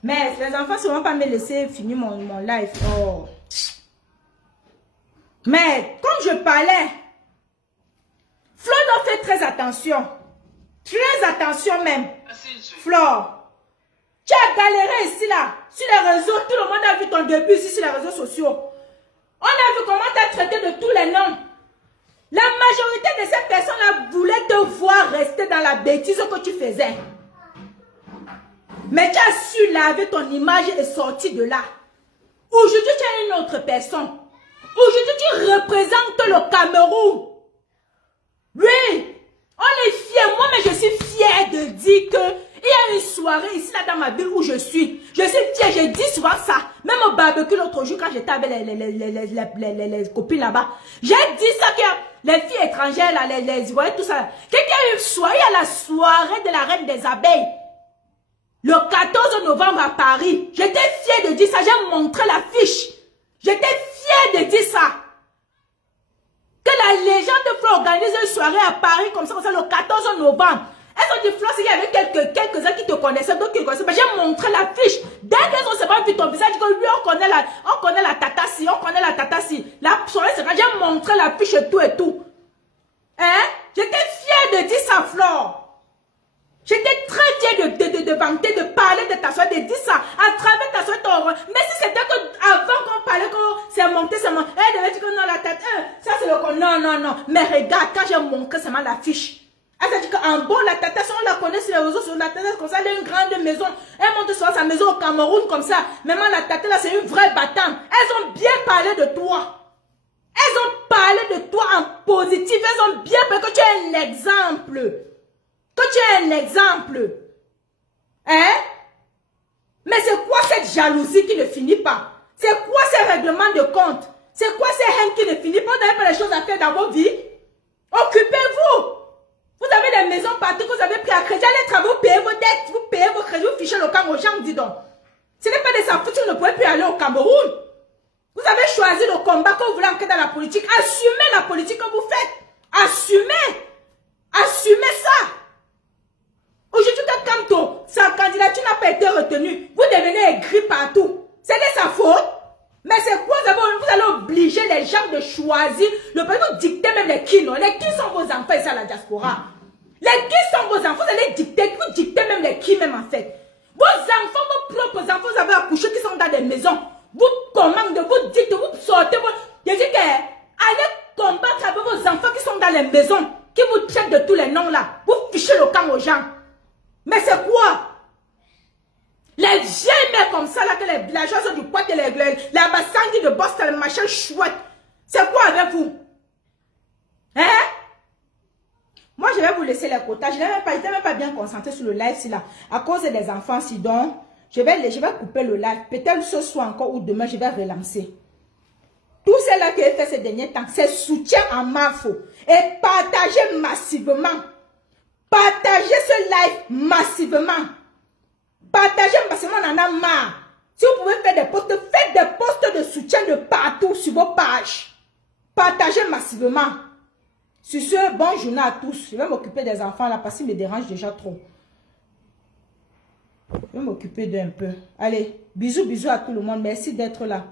Mais les enfants ne vont pas me laisser finir mon live. Oh. Mais comme je parlais, Flore, fait très attention. Très attention même. Flore, tu as galéré ici là. Sur les réseaux, tout le monde a vu ton début ici sur les réseaux sociaux. On a vu comment tu as traité de tous les noms. La majorité de ces personnes-là voulaient te voir rester dans la bêtise que tu faisais. Mais tu as su laver ton image et sortir de là. Aujourd'hui, tu es une autre personne. Aujourd'hui, tu représentes le Cameroun. Oui, on est fiers. Moi, mais je suis fière de dire que Il y a une soirée ici, là, dans ma ville où je suis. Je suis fière, j'ai dit souvent ça. Même au barbecue l'autre jour, quand j'étais avec les copines là-bas. J'ai dit ça, que les filles étrangères, là, les Ivoiriens, tout ça. Quelqu'un a une soirée, il y a la soirée de la Reine des Abeilles. Le 14 novembre à Paris. J'étais fière de dire ça. J'ai montré l'affiche. J'étais fière de dire ça. Que la légende Flo organise une soirée à Paris comme ça le 14 novembre. Elles ont dit, Flo, il y avait quelques-uns qui te connaissaient, d'autres qui te connaissaient. J'ai montré l'affiche. Dès qu'elles ont seulement vu ton visage, que lui, on connaît la tatassi, on connaît la tatassi. La soirée, c'est quand j'ai montré l'affiche et tout et tout. Hein? J'étais fière de dire ça, Flo. J'étais très fière de vanter, de parler de ta soirée, de dire ça. À travers ta soirée, mais si c'était avant qu'on parlait, que c'est monté, c'est monté. Elle devait dire que non, la tête, ça c'est le... Non. Mais regarde, quand j'ai montré seulement l'affiche. Elle s'est dit qu'en bon, la tata, on la connaît sur les réseaux, sur la tata, comme ça, elle a une grande maison. Elle monte sur sa maison au Cameroun, comme ça. Maintenant, la tata, là, c'est une vraie battante. Elles ont bien parlé de toi. Elles ont parlé de toi en positif. Elles ont bien parlé que tu es un exemple. Que tu es un exemple. Hein? Mais c'est quoi cette jalousie qui ne finit pas? C'est quoi ces règlements de compte? C'est quoi ces haines qui ne finissent pas? Vous n'avez pas les choses à faire dans vos vies? Occupez-vous! Vous avez des maisons partout que vous avez pris à crédit. Allez travailler, vous payez vos dettes, vous payez vos crédits, vous fichez le camp aux gens, dis donc. Ce n'est pas des affaires, vous ne pouvez plus aller au Cameroun. Vous avez choisi le combat que vous voulez entrer dans la politique. Assumez la politique que vous faites. Assumez. Assumez ça. Aujourd'hui, quand sa candidature n'a pas été retenue, vous devenez aigri partout. C'est de sa faute. Mais c'est quoi? Vous allez obliger les gens de choisir. Le pays vous dicter même les qui, non? Les qui sont vos enfants ici à la diaspora? Les qui sont vos enfants? Vous allez dicter, vous dictez même les qui même en fait. Vos enfants, vos propres enfants, vous avez accouché qui sont dans des maisons. Vous commandez, vous dites, vous sortez. Je dis que allez combattre avec vos enfants qui sont dans les maisons, qui vous traitent de tous les noms là. Vous fichez le camp aux gens. Mais c'est quoi? Les vieilles mères comme ça, là, que les villageois sont du poids, les Bassangui de Boston, le machin chouette. C'est quoi avec vous? Hein? Moi, je vais vous laisser les quotas. Je n'étais même pas bien concentré sur le live, si là. À cause des enfants, si donc, je vais couper le live. Peut-être ce soir encore ou demain, je vais relancer. Tout cela que j'ai fait ces derniers temps, c'est soutien en Mafo. Et partagez massivement. Partagez ce live massivement. Partagez massivement, on en a marre. Si vous pouvez faire des posts, faites des posts de soutien de partout sur vos pages. Partagez massivement. Sur ce, bonne journée à tous. Je vais m'occuper des enfants là parce qu'ils me dérangent déjà trop. Je vais m'occuper d'eux un peu. Allez, bisous à tout le monde. Merci d'être là.